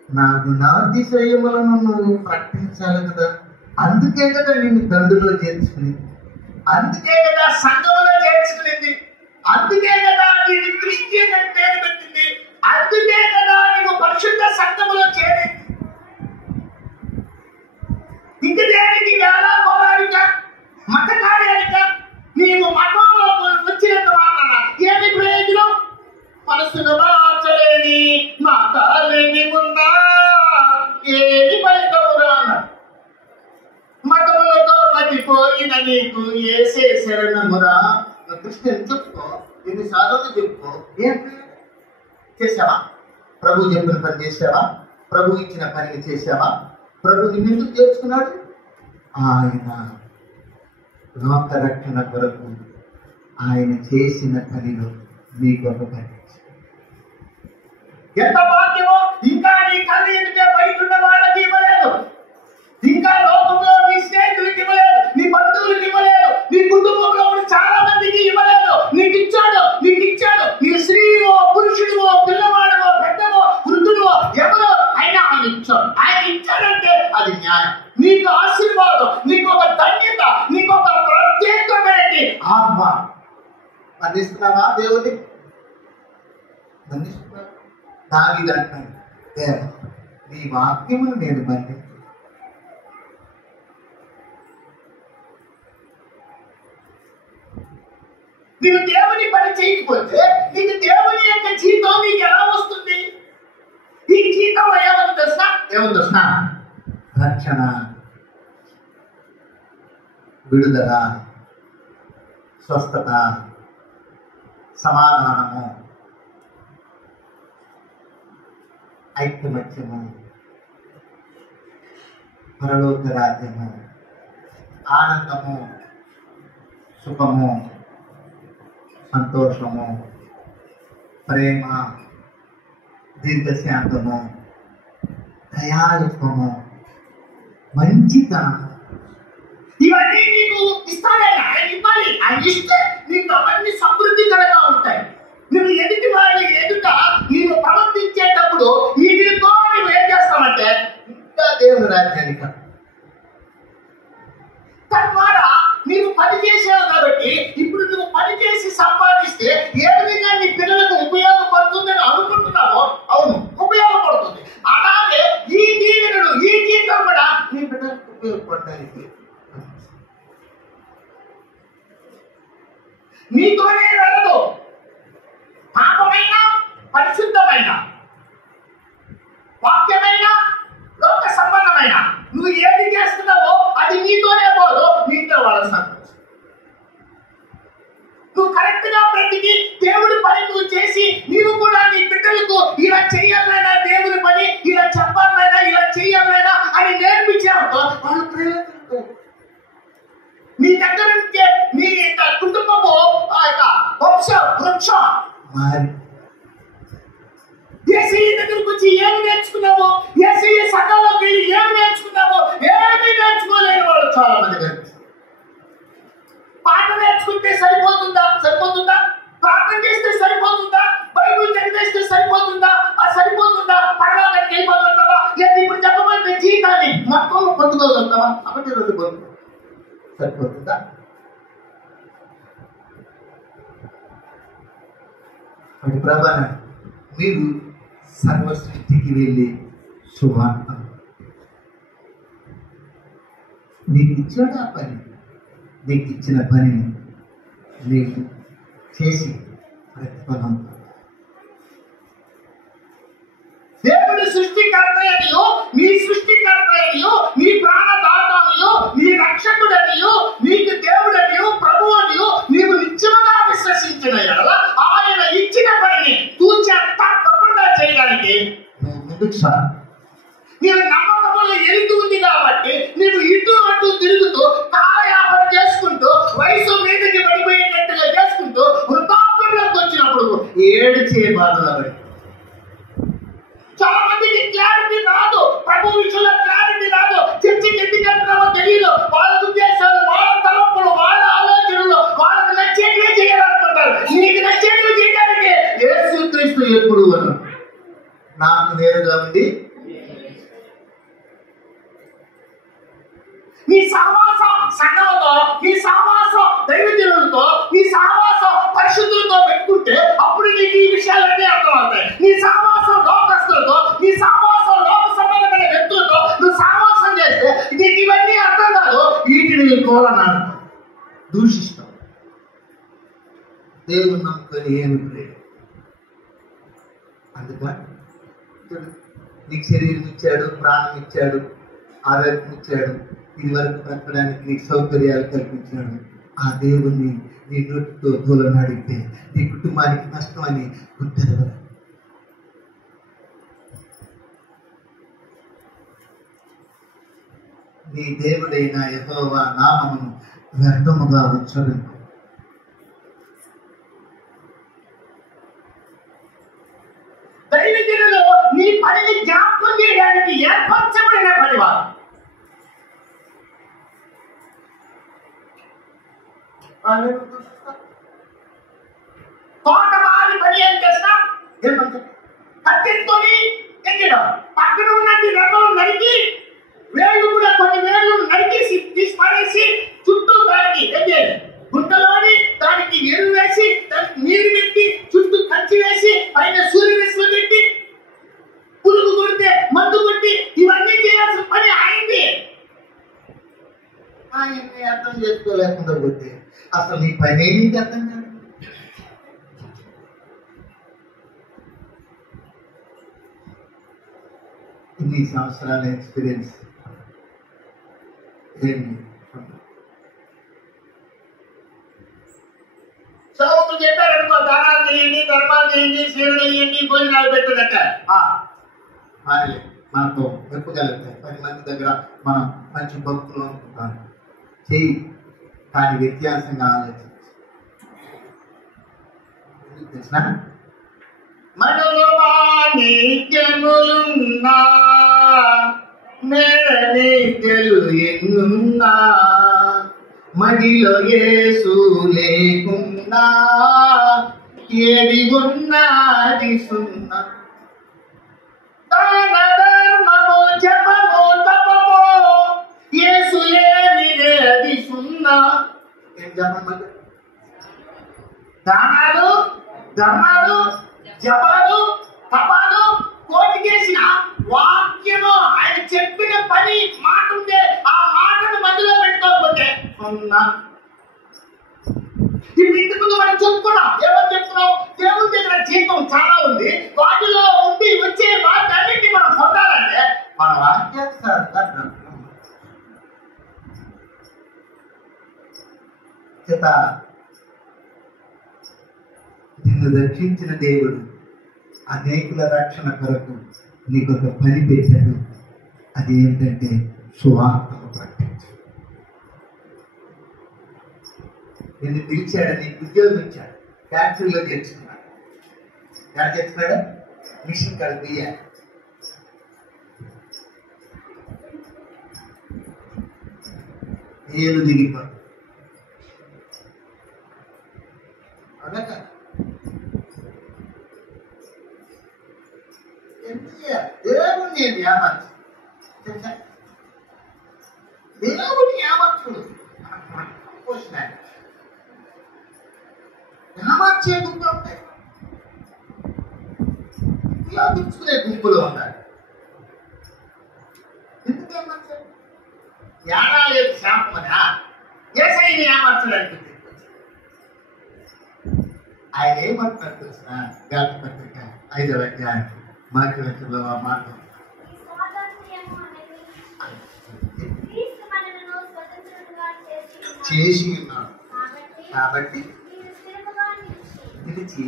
నా గుణాతిశయములను నువ్వు ప్రకటించాలి కదా, అందుకే కదా నిన్ను తండ్రిలో చేర్చుకుని, అందుకే కదా సంఘంలో చేర్చుకునింది, అందుకే కదా నేను క్రిస్టియన్ అని పేరు పెట్టింది, అందుకే కదా నీవు పరిశుద్ధ సంఘములో చేరింది. ఇంక దేనికి ఎలా పోరాడిక మత కార్యాలిక నీవు మతంలో వచ్చినంత మాత్రాన ఏమి ప్రయోజనం? మనసును మార్చలేని మాతాలేని ఉన్నా ఏది ఫలితమురా. మతములతో మతిపోయిన నీకు ఏసే శరణమురా. క్రిస్టియన్ చెప్పుకో, ఎన్నిసార్లు చెప్పుకో, ఏం చేసావా? ప్రభు చెప్పిన పని చేసావా? ప్రభు ఇచ్చిన పనిని చేసావా? ప్రభు నిన్నెందుకు చేర్చుకున్నాడు? ఆయన లోక రక్షణ కొరకు ఆయన చేసిన పనిలో మీకు ఒక పని. ఎంత భాగ్యమో! ఇంకా నీ కళ్ళు ఎదుటే బయట ఉన్న వాళ్ళకి ఇవ్వలేదు, ఇంకా లోకంలో నీ స్నేహితులకి ఇవ్వలేదు, నీ బంధువులకి ఇవ్వలేదు, నీ కుటుంబంలో చాలా మందికి ఇవ్వలేదు. నీకు ఇచ్చాడు, నీకు ఇచ్చాడు. నీ స్త్రీవో పురుషుడివో పిల్లవాడివో పెద్దవో వృద్ధుడివో ఎవరో అయినా ఆయన ఇచ్చాడు. ఆయన ఇచ్చాడంటే అది న్యాయం. నీకు ఆశీర్వాదం, నీకు ఒక ధన్యత, నీకు ఒక ప్రత్యేకమైన ఆత్మ. బంధిస్తున్నావా దేవుని? బంధిస్తున్నా. దావీదు అంటాడు, దేవా నీ వాక్యమును నేను బంధించు. నీవు దేవుని పని చేయకపోతే నీకు దేవుని యొక్క జీతం నీకు ఎలా వస్తుంది? ఈ జీతం ఏమని తెలుసా? ఏమని తెలుసా? రక్షణ, విడుదల, స్వస్థత, సమాధానము, ఐక్యమత్యము, పరలోక రాజ్యము, ఆనందము, సుఖము, సంతోషము, ప్రేమ, దీర్ఘశాంతము, దయాళుత్వము, మంచితనం, ఇవన్నీ నీకు ఇస్తాడే. ఆయన ఇవ్వాలి. ఆయన ఇస్తే నీకు అవన్నీ సమృద్ధికరంగా ఉంటాయి. నువ్వు ఎదుటి వాడి ఎదుట నీవు ప్రవర్తించేటప్పుడు వీటితో నువ్వు రాజ్యానికి. తద్వారా నీవు పని చేసావు కాబట్టి ఇప్పుడు నువ్వు పని చేసి సంపాదిస్తే ఏ విధంగా నీ పిల్లలకు ఉపయోగపడుతుందని అనుకుంటున్నావో, అవును ఉపయోగపడుతుంది. అలాగే ఈ దీవెనలు, ఈ జీతం కూడా నీ పిల్లలకు ఉపయోగపడడానికి నీతోనే వెళ్ళదు. పాపమైన, పరిశుద్ధమైన, వాక్యమైన, లోక సంబంధమైన నువ్వు ఏది చేస్తున్నావో అది నీతోనే పోదు, నీతో వాళ్ళ సంతోషం. నువ్వు కరెక్ట్ గా బ్రతికి దేవుడి పని నువ్వు చేసి నీవు కూడా నీ బిడ్డలకు ఇలా చెయ్యాలైనా, దేవుడి పని ఇలా చెప్పాలైనా, ఇలా చెయ్యాలైనా అని నేర్పించావుతో వాళ్ళు ప్రయోజనం. నీ దగ్గర నుంచే నీ కుటుంబము ఆ యొక్క వృక్షం మారి ఏసీ దగ్గరకు వచ్చి ఏమి నేర్చుకున్నావు, ఏసీ సంఘంలోకి వెళ్ళి ఏమి నేర్చుకున్నావు, ఏమి నేర్చుకోలేని వాళ్ళు చాలా మంది కనిపిస్తారు. పాట నేర్చుకుంటే సరిపోతుందా? ప్రార్థన చేస్తే సరిపోతుందా? బైబిల్ చదివేస్తే సరిపోతుందా? సరిపోతుందా? పరలోకానికి వెళ్ళిపోతుంటావా? లేదు ఇప్పుడు చెప్పబడిన జీవితాన్ని మొత్తం పొందుకోగలుగుతావా? ఒకటి రెండు పొందు సరిపోతుందా? అది ప్రభా మీరు సర్వ సృష్టికి వెళ్ళి సువార్త నీకు ఇచ్చాడు. ఆ పని నీకు ఇచ్చిన పనిని నీకు చేసి ప్రతిఫలం దేవుడి సృష్టికర్తయనియో, నీ సృష్టికర్తయనియో, నీ ప్రాణదాతనియో, నీ రక్షకుడనియో, నీకు దేవుడనియో, ప్రభువనియో నీవు నిత్యముగా విశ్వసించిన ఎడల ఆయన ఇచ్చిన పనిని తూచా తప్పకుండా చేయడానికి నువ్వు ముందుకు సాగు. నీవు నమ్మకంలో ఎలుగు ఉంది కాబట్టి నీవు ఇటు అటు తిరుగుతూ కాలయాపన చేసుకుంటూ వయసు మీదకి పడిపోయేటట్టుగా చేసుకుంటూ వృద్ధాప్యంలోకి వచ్చినప్పుడు ఏడ్చే బాధలు పడి చాలా మందికి క్లారిటీ రాదు, ప్రభు విషయంలో క్లారిటీ రాదు. చర్చకి ఎందుకు వెళ్తున్నామో తెలియదు. వాళ్ళ ఉద్దేశాలు, వాళ్ళ తలంపులు, వాళ్ళ ఆలోచనలు వాళ్ళకి నచ్చేటివే చేయాలనుకుంటారు. నీకు నచ్చేటివి చేయడానికి యేసుక్రీస్తు ఎప్పుడు అన్నాడు, నాకు నేరుగా ఉండి నీ సహవాసం సంఘంతో, నీ సహవాసం దైవజనులతో, నీ సహవాసం పరిశుద్ధులతో పెట్టుకుంటే అప్పుడు నీకు ఈ విషయాలన్నీ అర్థమవుతాయి. నీ సహవాసం లోకస్తులతో, నీ సహవాసం లోక సంబంధమైన వ్యక్తులతో నువ్వు సహవాసం చేస్తే నీకు ఇవన్నీ అర్థం కాదు. వీటిని కోరనాడు దూషిస్తావు. దేవుని నమ్ముకొని ఏమి లేదు. అందుకని నీకు శరీరం ఇచ్చాడు, ప్రాణం ఇచ్చాడు, ఆరోగ్యం ఇచ్చాడు, ఇది వరకు బ్రతకడానికి నీకు సౌకర్యాలు కల్పించాడు. ఆ దేవుణ్ణి నీ నోటితో దూలను అడిగితే నీ కుటుంబానికి నష్టం అని గుర్తెరగదు. నీ దేవుడైన యెహోవా నామమును వ్యర్థముగా ఉచ్చరించు. దైవజనులు నీ పనిని జ్ఞాపకం చేయడానికి ఏర్పరచబడిన పనివారు. తోటమాలి పని ఏం చేసినా కత్తితో ఎక్కడం, పక్కన ఉన్నట్టు రెమ్మలు నరికి వేళ్ళు కూడా కొన్ని వేళ్ళు నరికేసి తీసి పడేసి చుట్టూ దానికి ఎగ్గేది గుంటలోని దానికి ఎరువు వేసి దానికి నీరు పెట్టి చుట్టూ కంచి వేసి పైన సూర్యరశ్మి పెట్టి పురుగు కొడితే మందు కొట్టి ఇవన్నీ చేయాల్సిన పని అయింది. ఆయన్ని అర్థం చేసుకోలేకుండా పోతే అసలు నీ పని నీకు అర్థం కాదు. ఇన్ని సంవత్సరాల ఎక్స్పీరియన్స్ ఏంటి? చదువుతూ చెప్పారనుకో, దానాలు చేయండి, ధర్మాలు చేయండి, సేవలు చేయండి, భోజనాలు పెట్టదట. మనతో చెప్పగలుగుతాయి 10 మంది దగ్గర మనం మంచి భక్తులు అనుకుంటాం. చెయ్యి, కానీ వ్యత్యాసంగా ఆలోచించు. తెలిసిన మనలో మాణిక్యములున్నా మేళనిత్యలు ఎన్నున్నా మదిలో యేసు లేకున్నా ఏది ఉన్నది సున్నా. దాన ధర్మము జపము తపము ధర్మాలు, జపాలు, తపాలు, కోటికేసిన వాక్యము, ఆయన చెప్పిన పని మాట ఉందే, ఆ మాటను మధ్యలో పెట్టుకోకపోతే సున్నా. ఇప్పుడు ఇంతకు ముందు మనం చెప్పుకున్నాం, ఏమని చెప్తున్నాం? దేవుడి దగ్గర జీవితం చాలా ఉంది, వాటిలో ఉండి వచ్చే వాటన్నిటిని మనం పొందాలంటే మన వాక్యానుసారంగా చేత నిన్ను రక్షించిన దేవుడు అనేకుల రక్షణ కొరకు నీకు ఒక పని పెట్టాడు. అది ఏంటంటే సువార్తను ప్రకటించు. నిన్ను పిలిచాడు, నీకు ఉద్యోగం ఇచ్చాడు, ఫ్యాక్టరీలో చేర్చుకున్నాడు. ఎలా చేస్తున్నాడు? మిషన్ కాడ తీయాలి. ఏలు దిగిపో అనక దేవుడిని ఏమర్చు, దేవుడిని ఏమర్చుడు ఏమర్చే గుంపులు ఉంటాయి, ఉపయోగించుకునే గుంపులు ఉంటాయి. ఎందుకు ఏమర్చారు? ఏడా లేదు శాపమనా ఏసైని ఏమర్చడానికి ఆయన ఏమంటున్నారు తెలిసిన? గాలి పత్రిక 5వ అధ్యాయం మార్కు లెక్కలో ఆ మాట చేసి ఉన్నాడు. కాబట్టి నిలిచి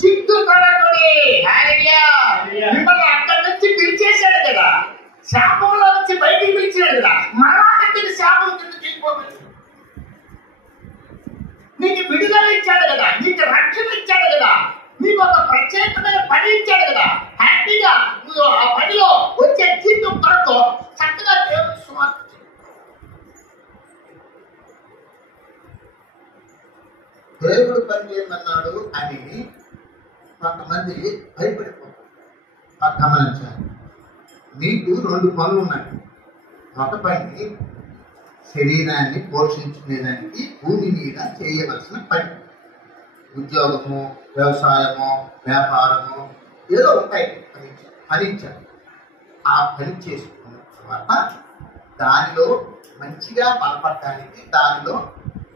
చిక్కుకొనకుడి. మిమ్మల్ని అక్కడి నుంచి పిలిచేశాడు కదా, శాపంలో నుంచి బయటికి పిలిచాడు కదా, మరణానికి శాపం కింద చిక్కుకోవచ్చు. నీకు విడుదల ఇచ్చాడు కదా, నీకు రక్షణ ఇచ్చాడు కదా, నీకు ఒక ప్రత్యేకమైన పని ఇచ్చాడు కదా. హ్యాపీగా నువ్వు ఆ పనిలో వచ్చే జీతం కొరకు చక్కగా దేవుడు సువార్త దేవుడు పని చేయమన్నాడు అని కొంతమంది భయపడిపోతారు. గమనించాలి, నీకు 2 పనులు ఉన్నాయి. ఒక పని శరీరాన్ని పోషించుకునేదానికి భూమి మీద చేయవలసిన పని, ఉద్యోగము, వ్యవసాయము, వ్యాపారము ఏదో ఉంటాయి, ఫలించాలి. ఆ పని చేసుకున్న తర్వాత దానిలో మంచిగా బలపడటానికి, దానిలో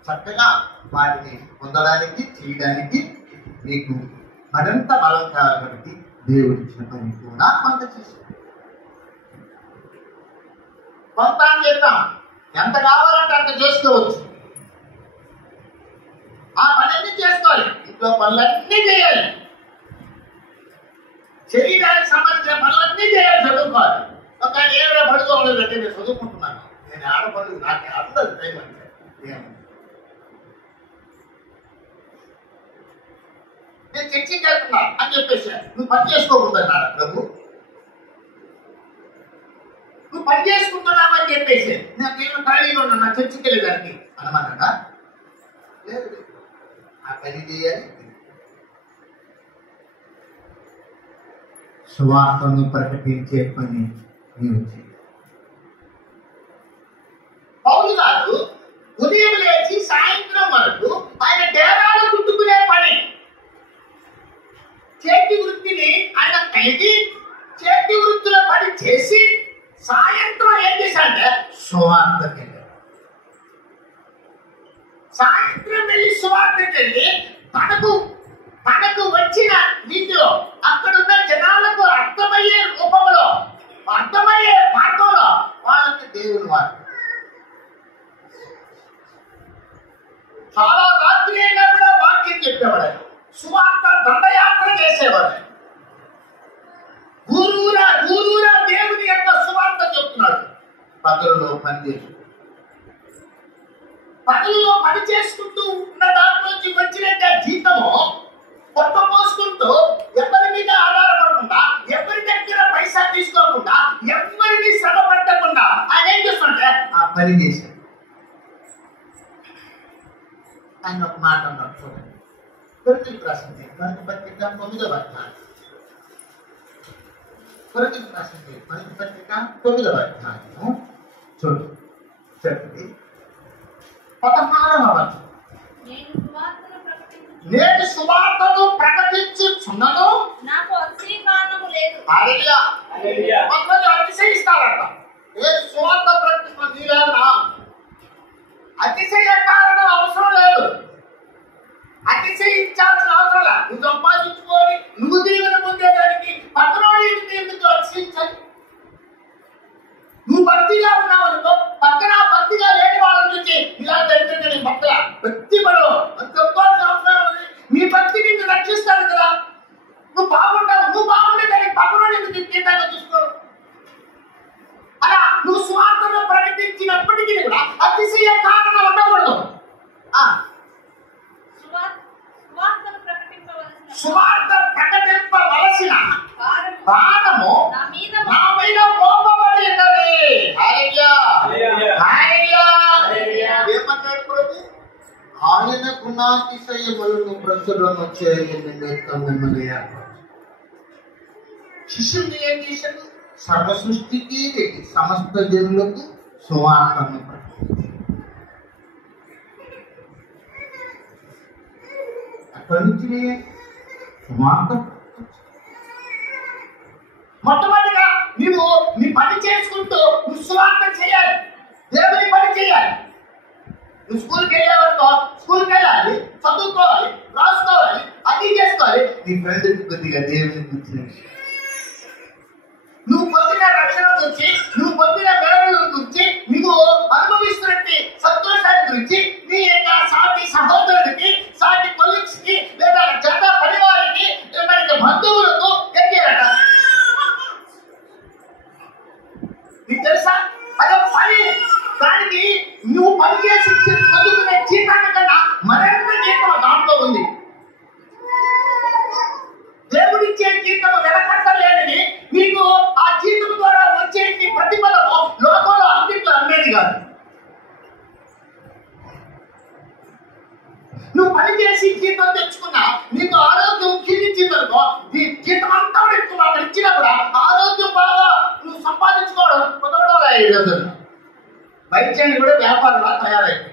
చక్కగా వాటిని పొందడానికి, చేయడానికి నీకు మరింత బలం కాబట్టి దేవుడు ఇచ్చిన పని కూడా కొంత చేసుకో. కొంత అని చెప్తాం, ఎంత కావాలంటే అంత చేసుకోవచ్చు. ఆ పనులన్నీ చేసుకోవాలి, ఇంట్లో పనులన్నీ చేయాలి, శరీరానికి సంబంధించిన పనులన్నీ చేయాలి, చదువుకోవాలి. ఒక ఏదో పడుకోవాలంటే నేను చదువుకుంటున్నాను, నేను ఆడపడు, నాకు అందరు టైం అంటే నేను చర్చికి వెళ్తున్నా అని చెప్పేసి నువ్వు పని చేసుకోకూడదన్నాడు ప్రభు. నువ్వు పని చేసుకుంటున్నావు అని చెప్పేసి నాకేమో ఖాళీగా ఉన్నా, నా చర్చికి వెళ్ళేదానికి అనమానట లేదు. ఆ పని చేయాలి, సువార్తను ప్రకటించే పని నీవు చేయాలి. పౌలు గారు ఉదయం లేచి సాయంత్రం వరకు ఆయన డేరాలు కుట్టుకునే పని, చేతి వృత్తిని ఆయన కలిగి చేతి వృత్తిలో పని చేసి సాయంత్రం ఏం చేశాడంటే సువార్తకి వెళ్ళాడు. సాయంత్రం వెళ్ళి సువార్తకి వెళ్ళి తనకు వచ్చిన రీతిలో అక్కడున్న జనాలకు అర్థమయ్యే రూపంలో, అర్థమయ్యే మార్గంలో వాళ్ళకి దేవుని వార్త. చాలా రాత్రి అయినా కూడా వాక్యం చెప్పేవాడు, సువార్త దండయాత్ర చేసేవాడు. ఊరూరా దేవుని యొక్క సువార్త చెప్తున్నాడు. పగలులో పని చేసుకుంటూ ఉన్న దాంట్లోంచి వచ్చిన జీతము కొత్త పోసుకుంటూ, ఎవరి మీద ఆధారపడకుండా, ఎవరి దగ్గర పైసా తీసుకోకుండా, ఎవరిని శ్రమ పెట్టకుండా ఆయన ఏం చేస్తుంటే ఆ పని చేశాడు. ఆయన ఒక మాట అన్నాడు చూడండి, కొరింథీయులకు రాసిన పత్రిక 9వ అధ్యాయం, కొరింథీయులకు రాసిన పత్రిక 9వ అధ్యాయము చూడండి, 16వ వచనం. నేను సువార్తను ప్రకటించుచున్నను, నాకు అతిశయ కారణము లేదు. హల్లెలూయా. కొంతమంది అతిశయిస్తారట. నేను సువార్త ప్రకటిస్తున్నాను, నీలేనా? అతిశయ కారణం అవసరం లేదు. అతిశయించాల్సిన అవసరం లేదు. నువ్వు సంపాదించుకొని నువ్వు దీవెన పొందేదానికి పక్కనోడి ఎందుకు అతిశయించాలి? నువ్వు భక్తిగా ఉన్నావు అనుకో, పక్కన భక్తిగా లేని వాళ్ళని చూసి ఇలా జరిగింది నీ భక్తుల భక్తి పడు చెప్పుకోవాల్సిన అవసరం ఉంది. నీ భక్తి నిన్ను రక్షిస్తాడు కదా. నువ్వు బాగుంటావు, నువ్వు బాగుంటే దానికి పక్కనోడి ఎందుకు కీర్తంగా చూసుకోరు. అలా నువ్వు స్వార్థను ప్రకటించినప్పటికీ కూడా అతిశయ కారణం ఉండకూడదు. సువార్త ప్రకటింపవలసిన భారము నా మీద మోపబడి ఉన్నది. ఏమన్నాడు ప్రభు? ఆయనకున్న అతిశయములను ప్రచురము చేయు నిమిత్తం మిమ్మల్ని ఏర్పరచు. శిష్యుని ఏం చేశాడు? సర్వ సృష్టికి సమస్త జనులకు సువార్తను ప్రకటించాడు. అక్కడి నుంచి సువార్త మొట్టమొదటిగా నువ్వు నీ పని చేసుకుంటూ నువ్వు సువార్త చేయాలి, దేవుని పని చేయాలి. నువ్వు స్కూల్కి వెళ్ళావనుకో, స్కూల్కి వెళ్ళాలి, చదువుకోవాలి, రాసుకోవాలి, అన్ని చేసుకోవాలి. నీ ఫ్రెండ్కి కొద్దిగా దేవుని గురించిన విషయం, నువ్వు పొందిన రక్షణ గురించి, నువ్వు పొందిన మేలుల గురించి, నువ్వు అనుభవిస్తున్నట్టు సంతోషాన్ని గురించి నీ యొక్క సాటి సహోదరుడికి, సాటి కొలీగ్స్ కి, లేదా జత పరివారికి, మనకి బంధువులకు ఏం చేయాలట? నీకు తెలుసా? అదొక పని. దానికి నువ్వు పని చేసి చదువుకునే జీతాన్ని కన్నా మరింత జీతం దాంట్లో ఉంది. దేవుడిచ్చే జీతం వెనకట్టలేనిది. నీకు ఆ జీతం ద్వారా వచ్చే ప్రతిఫలము లోకంలో అన్నింటిలో అమ్మేది కాదు. నువ్వు పని చేసి జీతం తెచ్చుకున్నా, నీకు ఆరోగ్యం క్షీణించిందనుకో, నీ జీతం అంతా ఇచ్చినా కూడా ఆరోగ్యం బాగా నువ్వు సంపాదించుకోవడం కుదరడం లేదు. వైద్యాన్ని కూడా వ్యాపారంగా తయారైంది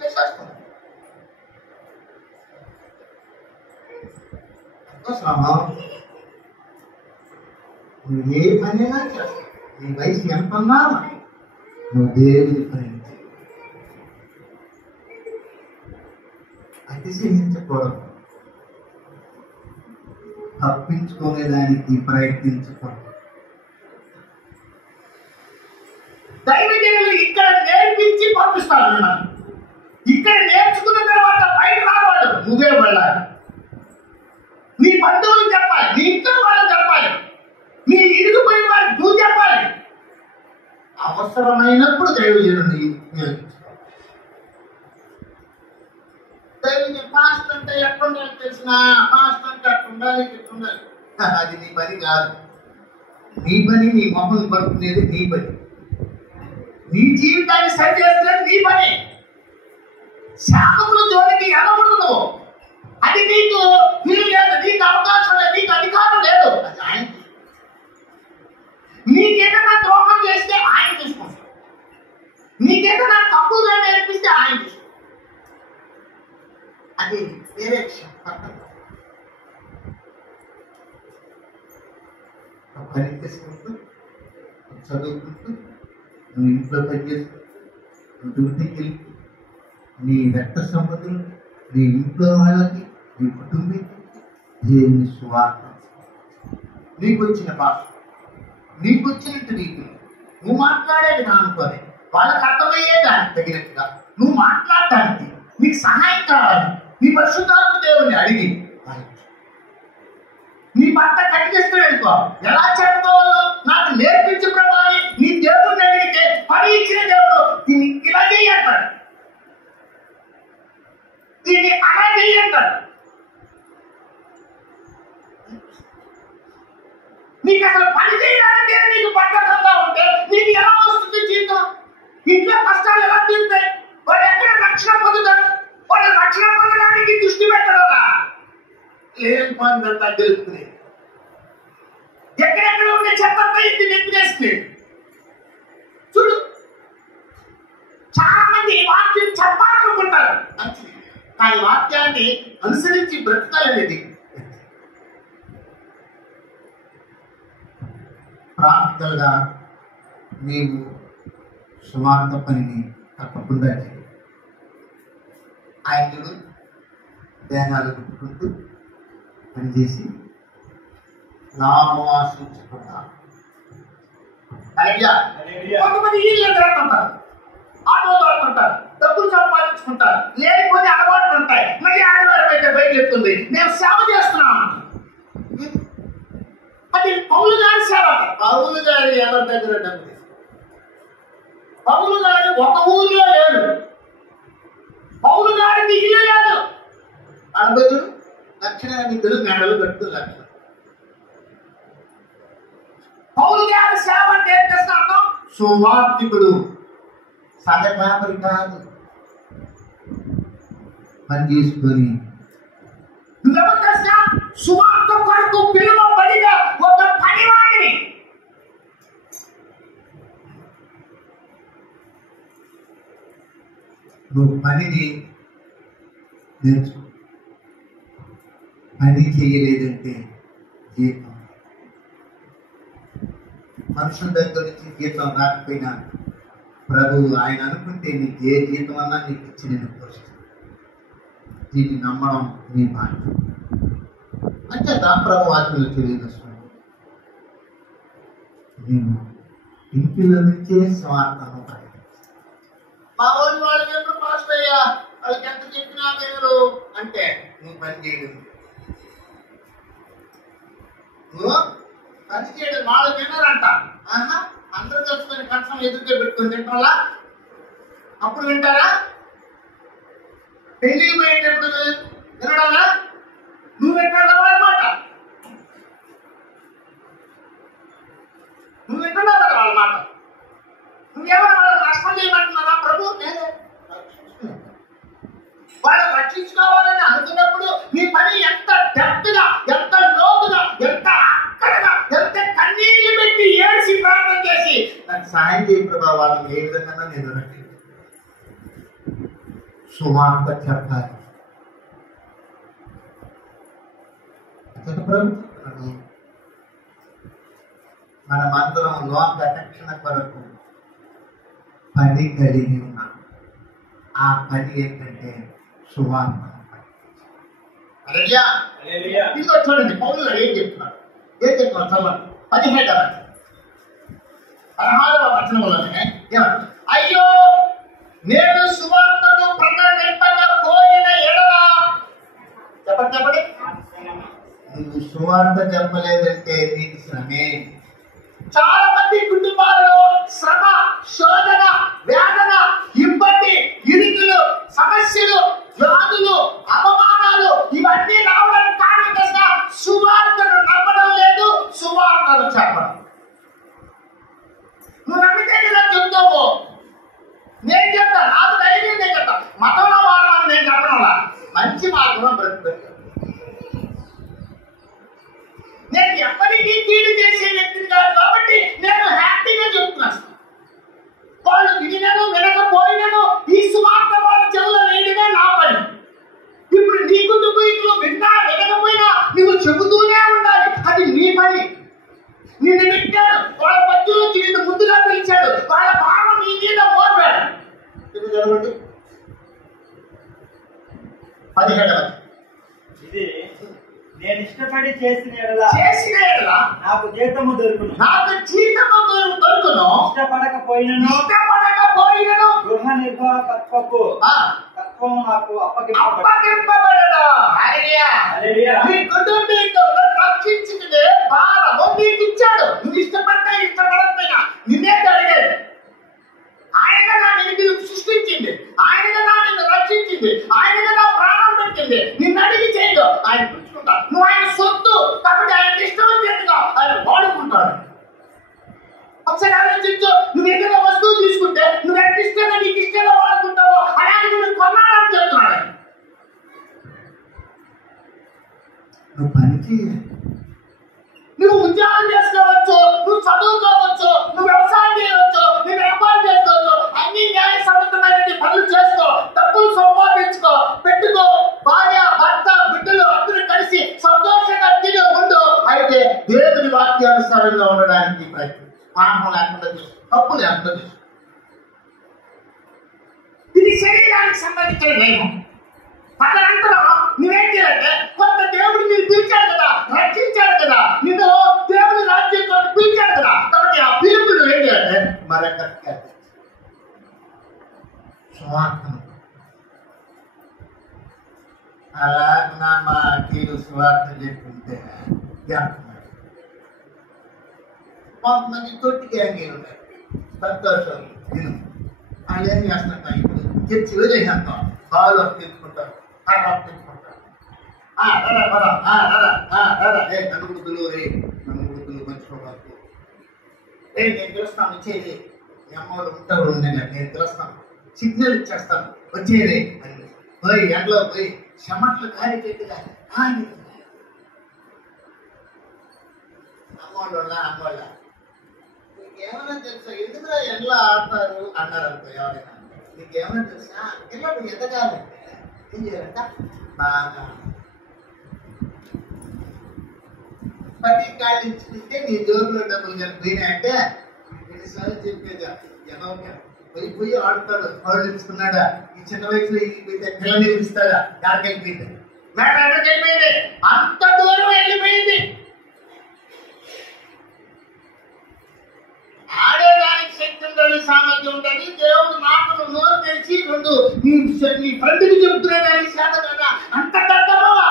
చేసేస్తాం. నువ్వు ఏ పనైనా చేస్తావు, నీ వయసు ఎంతన్నా నువ్వు దేవుని పని అతిశయించకూడదు, తప్పించుకునేదానికి ప్రయత్నించకూడదు. దైవజనులు ఇక్కడ నేర్పించి పంపిస్తారు మిమ్మల్ని. ఇక్కడ నేర్చుకున్న తర్వాత బయట రావాడు, నువ్వే వెళ్ళాలి. నీ బంధువులు చెప్పాలి, నీ ఇంట్లో వాళ్ళు చెప్పాలి, నీ ఇరుగుపోయిన వారికి నువ్వు చెప్పాలి. అవసరమైనప్పుడు దైవజనుడిని ఉపయోగించుకోవాలి. దైవజనుడు పాస్ట్ అంటే ఎట్లుండాలి తెలిసిన, పాస్ట్ అంటే అట్లుండాలి, ఇట్లుండాలి. అది నీ పని కాదు. నీ పని నీ మొహం పడుకునేది నీ పని. నీ జీవితాన్ని సరి చేస్తున్నది నీ పని. శాపముల జోలికి వెళ్ళకూడదు. అది నీకు వీలు లేదు, నీకు అవకాశం లేదు, నీకు అధికారం లేదు. అది ఆయన. నీకేదైనా ద్రోహం చేస్తే ఆయన చూసుకుంటాడు. నీకేదైనా తప్పుగా నేర్పిస్తే ఆయన చూసుకుంటాడు. అది వేరే విషయం. పని చేసుకుంటూ, చదువుకుంటూ, నువ్వు ఇంట్లో పనిచేస్తూ, నువ్వు డ్యూటీకి వెళ్ళి నీ రక్త సంబంధులు, నీ ఇంట్లో వాళ్ళకి, నీ కుటుంబీకి దేవుని సువార్త, నీకు వచ్చిన భాష, నీకు వచ్చినట్టు నీకు నువ్వు మాట్లాడేది అనుకోని వాళ్ళకి అర్థమయ్యే దానికి తగినట్టుగా నువ్వు మాట్లాడటానికి నీకు సహాయం కావాలి. నీ పరిశుద్ధాత్మ దేవుని అడిగి నీ భర్త కట్టిస్తున్నాడుకో, ఎలా చెప్పుకోవాలో నాకు నేర్పించు ప్రభావి. నీ దేవుడిని అడిగితే పని ఇచ్చిన దేవుడు దీన్ని ఇలా చేయంటాడు, దీన్ని అలా చేయంటాడు. నీకు అసలు పని చేయడానికి నీకు బద్ధకంగా ఉంటే నీకు ఎలా వస్తుంది జీవితం? ఇంట్లో కష్టాలు ఎలా తీరుతాయి? వాడు ఎక్కడ రక్షణ పొందుతాడు? వాడు రక్షణ పొందడానికి దృష్టి పెట్టడా? ఏం పని తెలుస్తుంది. ఎక్కడెక్కడ ఉండే చెప్పంతా ఇంటి నెత్తినేస్తుంది. చూడు, చాలా మంది వాక్యం చెప్పాలనుకుంటారు, కానీ వాక్యాన్ని అనుసరించి బ్రతకాలనేది. ప్రాక్టికల్గా నీవు సువార్త పనిని తప్పకుండా చేయాలి. ఆయనలు దేహాలు పెట్టుకుంటూ పనిచేసి లాభం ఆశించకుండా అయ్యా కొంతమంది ఇల్లు తిరుగుతుంటారు, ఆటో దొరుకుంటారు, డబ్బులు సంపాదించుకుంటారు, లేకపోతే అలవాట్లు ఉంటాయి. మళ్ళీ ఆదివారం అయితే బయట ఎత్తుంది, నేను సేవ చేస్తున్నాను. అది పౌలు గారి సేవ. పౌలు గారి ఎవరి దగ్గర డబ్బు తీసుకో. పౌలు గారు ఒక ఊరిలో లేడు, పౌలు గారికి ఇల్లు లేదు. అనుభవుడు లక్షణ తెలుగు మేడలు కట్టు లక్షణ. పౌలు గారి సేవ అంటే ఏం చేస్తాడు? సువార్తికుడు. సగపాపరి కాదు, పని చేసుకొని నువ్వెవరు తెలుసా? సువార్త కొరకు పిలువబడిన ఒక పనివాడిని. నువ్వు పనిని నేర్చుకో. పని చేయలేదంటే జీతం, మనుషుల దగ్గర నుంచి జీతం రాకపోయినా ప్రభువు ఆయన అనుకుంటే నీకు ఏ జీతం అన్నా నీకు ఇచ్చి నేను పోషిస్తాను. దీన్ని నమ్మడం నీ బాధ్యత. అంచేత ప్రభు వాక్యలు తెలియజేస్తున్నాను. నేను ఇంటిలో నుంచే స్వార్థను ప్రకటిస్తాను. మా వాళ్ళు ఎప్పుడు పాస్ట్ అయ్యా, వాళ్ళకి ఎంత చెప్పినా మీరు అంటే నువ్వు పని చేయలేదు. నువ్వు పని చేయడం వాళ్ళు వినరంట. ఆహా, అందరూ కలుసుకొని కష్టం ఎదురుగా పెట్టుకొని తింటారా? అప్పుడు వింటారా? పెళ్లికి పోయేటప్పుడు వినడాలా? నువ్వు వింటావా అన్నమాట. నువ్వు వింటున్నావు కదా వాళ్ళ మాట. నువ్వేమైనా వాళ్ళకి నష్టం చేయమంటున్నారా? ప్రభు నేనే వాళ్ళు రక్షించుకోవాలని అనుకున్నప్పుడు నీ పని ఎంత డెప్త్గా, ఎంత లోతుగా, ఎంత అక్కడగా, ఎంత కన్నీళ్లు పెట్టి ఏడ్చి ప్రార్థన చేసి నాకు సాయం చేయ ప్రభావ, వాళ్ళని ఏ విధంగా నేను రక్షించాను. సువార్త చెప్పాలి. ప్రభుత్వం మనమందరం లోక రక్షణ కొరకు పని కలిగి ఉన్నాం. ఆ పని ఏంటంటే సువార్త. అలెలుయా. ఇదిగో చూడండి పౌలు గారు ఏం చెప్తున్నారు. ఏం చెప్తున్నారు చదవండి. 16వ వచనంలోనే ఏమంటారు? అయ్యో నేను సువార్తను ప్రకటింపకపోయిన ఎడల. చెప్పండి చెప్పండి. నువ్వు సువార్త చెప్పలేదంటే నీకు శ్రమే. చాలా మంది కుటుంబాలలో శ్రమ, శోధన, వేదన, ఇబ్బంది, ఇరుకులు, సమస్యలు, వ్యాధులు, అవమానాలు ఇవన్నీ రావడానికి కారణం తెలుసా? సువార్తను నమ్మడం లేదు, సువార్తను చెప్పడం. నువ్వు నమ్మితే ఇలా చెప్తావు. నేను చెప్తా, నాకు ధైర్యం నేను చెప్తా. మతంలో వాడాలని నేను చెప్పడం మంచి మార్గంలో బ్రతుకు. నేను ఎప్పటికీ కీడు చేసే వ్యక్తిని కాదు కాబట్టి నేను హ్యాపీగా చెప్తున్నాను. వాళ్ళు వినను వినకపోయినను ఈ సువార్త వాళ్ళ చెవులో వేయడమే నా పని. ఇప్పుడు నీ కుటుంబీకులు విన్నా వినకపోయినా నువ్వు చెబుతూనే ఉండాలి. అది నీ పని. నిన్ను పెట్టాడు, వాళ్ళ మధ్యలోంచి నిన్ను ముందుగా పిలిచాడు, వాళ్ళ భావం నీ మీద మోపాడు. చదవండి 17వ. ఇది నేను ఇష్టపడి చేసిన ఎడల నాకు జీతము దొరుకును. ఇష్టపడకపోయినను గృహ నిర్వాహకత్వపు తత్వము నాకు అప్పగింపబడదు. నీ కుటుంబీకులను రక్షించుకునే భారము నీకు ఇచ్చాడు. నువ్వు ఇష్టపడ్డా ఇష్టపడకపోయినా నిన్నేది అడిగాడు. ఆయనగా నిన్ను సృష్టించింది, ఆయనగా నిన్ను రక్షించింది, ఆయనగా ప్రాణం పెట్టింది. నిన్ను అడిగి చేయదు, ఆయన పుచ్చుకుంటాడు. నువ్వు ఆయన సొత్తు కాబట్టి ఆయన ఇష్టం వచ్చేట్టుగా ఆయన వాడుకుంటాడు. ఒకసారి ఆలోచించు. నువ్వు ఏదైనా వస్తువు తీసుకుంటే నువ్వు ఎంత ఇష్టంగా నీకు ఇష్టంగా వాడుకుంటావో అలాగే నువ్వు కొన్నాడని చెప్తున్నాడు. నువ్వు పని చేయాలి. నువ్వు ఉద్యోగం చేసుకోవచ్చు, నువ్వు చదువుకోవచ్చు, నువ్వు వ్యవసాయం చేయవచ్చు, నువ్వు వ్యాపారం చేసుకోవచ్చు, అన్ని న్యాయ సంబంధమైన పనులు చేసుకో, డబ్బులు సంపాదించుకో, పెట్టుకో, భార్య భర్త బిడ్డలు అందరూ కలిసి సంతోషంగా తిని ఉండు. అయితే దేవుని వాక్యానుసారంగా ఉండడానికి ప్రయత్నం, పాపం లేకుండా చూసుకో, తప్పు లేకుండా చూసుకో. ఇది శరీరానికి సంబంధించిన నియమం. పదనంతరం నువ్వేం చేయాలంటే కొంత దేవుడు మీరు పిలిచాడు కదా, రక్షించాడు కదా, నిన్ను దేవుని రాజ్యంలో పిలిచాడు కదా, కాబట్టి ఆ పిలుపులు ఏం చేయాలంటే మరొక స్వార్థం. అలాగా మా కీలు స్వార్థ చెప్పుకుంటే కొంతమంది తొట్టి గ్యాంగీలు ఉన్నాయి, సంతోషం తిను. వాళ్ళు ఏం చేస్తున్నట్ట ఇప్పుడు చర్చిలో చేసేస్తాం, కాలు అప్పు తెచ్చుకుంటారు, కర్ర అప్పు తెచ్చుకుంటారు. నన్ను గుడ్డులు మంచుకోవచ్చు. నేను పిలుస్తాను వచ్చేది, మీ అమ్మవాళ్ళు ఉంటారు, నేను పిలుస్తాను, సిగ్నల్ ఇచ్చేస్తాను వచ్చేది అని పోయి ఎండలో పోయి చెమట్లు కారిపెట్టుగా అమ్మవాళ్ళ నీకేమైనా తెలుసా ఎందుకురా ఎండలో ఆడతారు అన్నారు అనుకో. ఎవరైనా నీకేమైనా తెలుసా ఇలా నువ్వు ఎదగాలంటే ఏం చేయాలంట, బాగా 10 కాళ్ళు ఇచ్చుకుంటే నీ జోబులో డబ్బులు కలిపినాయంటే ఎన్నిసార్లు చెప్పేదా ఎవరికా పోయి ఆడుతాడు, కాళ్ళు ఇచ్చుకున్నాడా, ఈ చిన్న వయసులో వెళ్ళిపోతే పిల్లలు ఇస్తాడా, దానికి వెళ్ళిపోయింది, మేడం ఎక్కడికి వెళ్ళిపోయింది, అంత దూరం వెళ్ళిపోయింది. ఆడేదానికి శక్తి ఉండాలి, సామర్థ్యం ఉండాలి. దేవుడు మాటలు నోరు తెరిచి రెండు నీ ఫ్రెండ్కి చెప్తున్నదానికి శాత కదా, అంత దద్దమవా.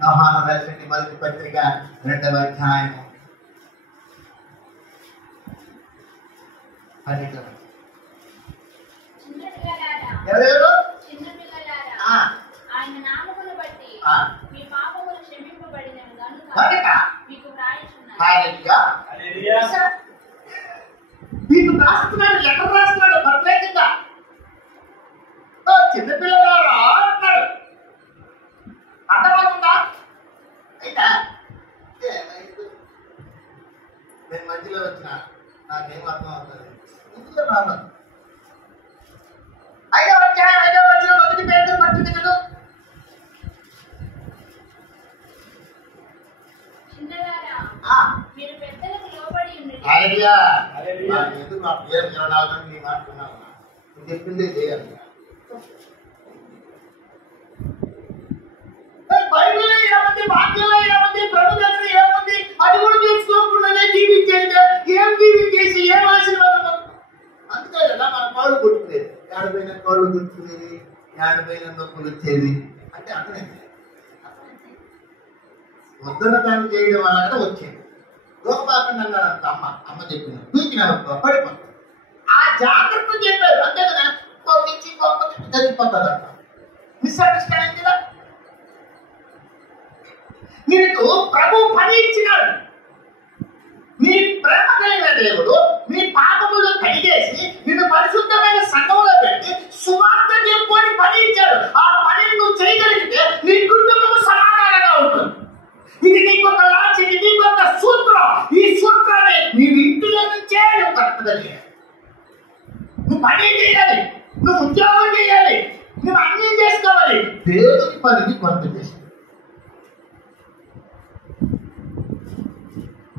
యోహాను రాసిన మొదటి పత్రిక 2వ అధ్యాయం 12వ ఎవరెవరు ఆయన నామమును బట్టి మీ పాపములు క్షమింపబడినవి గనుక మీకు మీకు రాస్తున్నాడు, లెటర్ రాస్తున్నాడు ప్రత్యేకంగా. చిన్నపిల్లలారా అంటున్నాడు, అర్థమవుతుందా? అయితే నేను మధ్యలో వచ్చిన నాకేం అర్థం అవుతుంది, ముందుగా రాను. 5వ అధ్యాయం 5వ వచనం మొదటి పేరు పట్టింది కదా. మీరు పెద్దలకు లోబడి ఉండండి. హల్లెలూయా. ఎందుకు నా పేరు 24 నీ మాట్లాడుతున్నాను, నువ్వు చెప్పిందే చేయాలి. బైబిల్లో ఏముంది, వాక్యంలో ఏముంది, ప్రభు దగ్గర ఏముంది, అది కూడా తెలుసుకోకుండానే జీవించేది. ఏం జీవించేసి ఏం ఆశీర్వాదం. అందుకే కదా మన కాళ్ళు కొట్టుకునేది, ఏడపైన కాళ్ళు కొట్టుకునేది, ఏడపైన నొప్పులు వచ్చేది. అంటే అర్థమైంది, వద్దన దాన్ని చేయడం వల్ల వచ్చేది. గోపాకండి అన్నారంట అమ్మ చెప్పిన దూకిన పడిపోతాడు. ఆ జాగ్రత్త చెప్పారు అంతే కదా, జరిగిపోతాడంట. మిస్అండర్స్టాండింగ్ కదా. నీకు ప్రభు పని ఇచ్చినాడు, నీ ప్రేమ కలిగిన దేవుడు నీ పాపములు కడిగేసి నిన్ను పరిశుద్ధమైన సంఘంలో పెట్టి సువార్త చెప్పుకొని పని ఇచ్చాడు. ఆ పనిని నువ్వు చేయగలిగితే నీ కుటుంబము సమాధానంగా ఉంటుంది. ఇది నీకొక లాంచ్, ఇది నీకొక సూత్రం. ఈ సూత్రాన్ని నీ ఇంటిలో నుంచే నువ్వు కరెక్ట్గా చేయాలి. నువ్వు పని చేయాలి, నువ్వు ఉద్యోగం చేయాలి, నువ్వు అన్నీ చేసుకోవాలి. దేవుని పనిని కొంత చేసి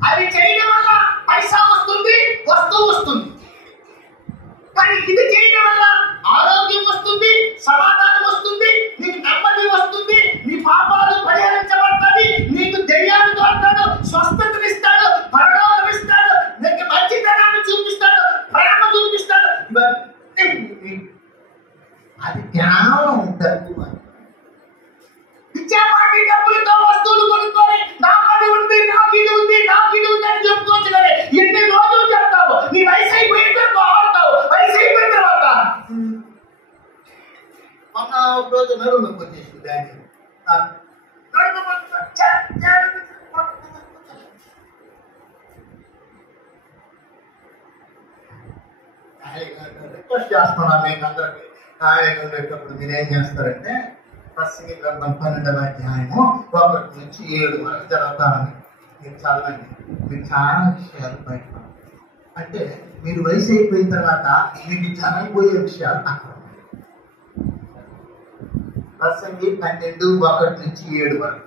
అది చేయడం వల్ల పైసా వస్తుంది, వస్తువు వస్తుంది. కానీ ఇది చేయడం వల్ల ఆరోగ్యం వస్తుంది, సమాధానం వస్తుంది, నీకు నెమ్మది వస్తుంది, నీ పాపాలు పరిహరించబడతాయి, నీకు ధైర్యాన్ని తోడతాడు, స్వస్థతనిస్తాడు, పరలోకం ఇస్తాడు, నీకు మంచితనాన్ని చూపిస్తాడు, ప్రేమ చూపిస్తాడు. అది జ్ఞానం డబ్బు. ఇచ్చేపాటి డబ్బులతో వస్తువులు కొనుక్కొని నా పని ఉంది, నాకు ఇది ఉంది, నాకు ఇది ఉంది అని చెప్పుకోవచ్చు. కానీ ఎన్ని రోజులు చెప్తావు, నీ వయసు అయిపోయిన తర్వాత ఆడతావు, వయసు అయిపోయిన తర్వాత మొన్న ఒక రోజు నడువు నొప్పి వచ్చేసి బ్యాంక్ రిక్వెస్ట్ చేస్తున్నా మీకు అందరికి. ఖాళీగా ఉండేటప్పుడు మీరేం చేస్తారంటే ప్రసంగి గ్రంథం 12వ అధ్యాయము 1 నుంచి 7 వరకు చదువుతామని మీరు చదవండి. మీకు చాలా విషయాలు బయట అంటే మీరు వయసు అయిపోయిన తర్వాత మీకు జరగబోయే విషయాలు అక్కడ ఉన్నాయి. ప్రసంగి 12:1 నుంచి 7 వరకు.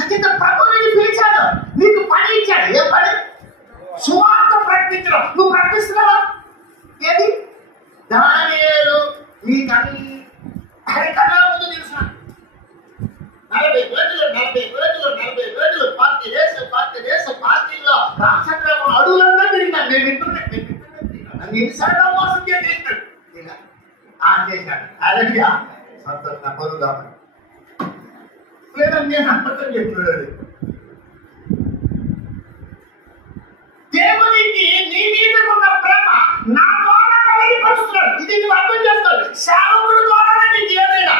అంటే ప్రభువుని పిలిచాడు, నీకు పని ఇచ్చాడు. ఏ పని? సువార్త ప్రకటించడం. నువ్వు ప్రకటిస్తున్నావా? ఏది? దానియేలు నీకన్నీ కన్నా ముందు తెలుసా? 40 రోజులు పార్టీలో రామచంద్రబాబు అడుగులంతా తిరిగినాను. నేను వింటున్నాను. నన్ను ఎన్నిసార్లు మోసం చేసేసినాడు. చేశాడు అలాగే సంతోష పరువు కాబట్టి లేదని నేను అబద్ధం చెప్తున్నాడు. దేవునికి నీ మీద ఉన్న ప్రేమ నా ద్వారా వెలిగిపరుస్తున్నాడు. ఇది నువ్వు అర్థం చేసుకోవాలి. సేవకుడు ద్వారానే నీకు ఏదైనా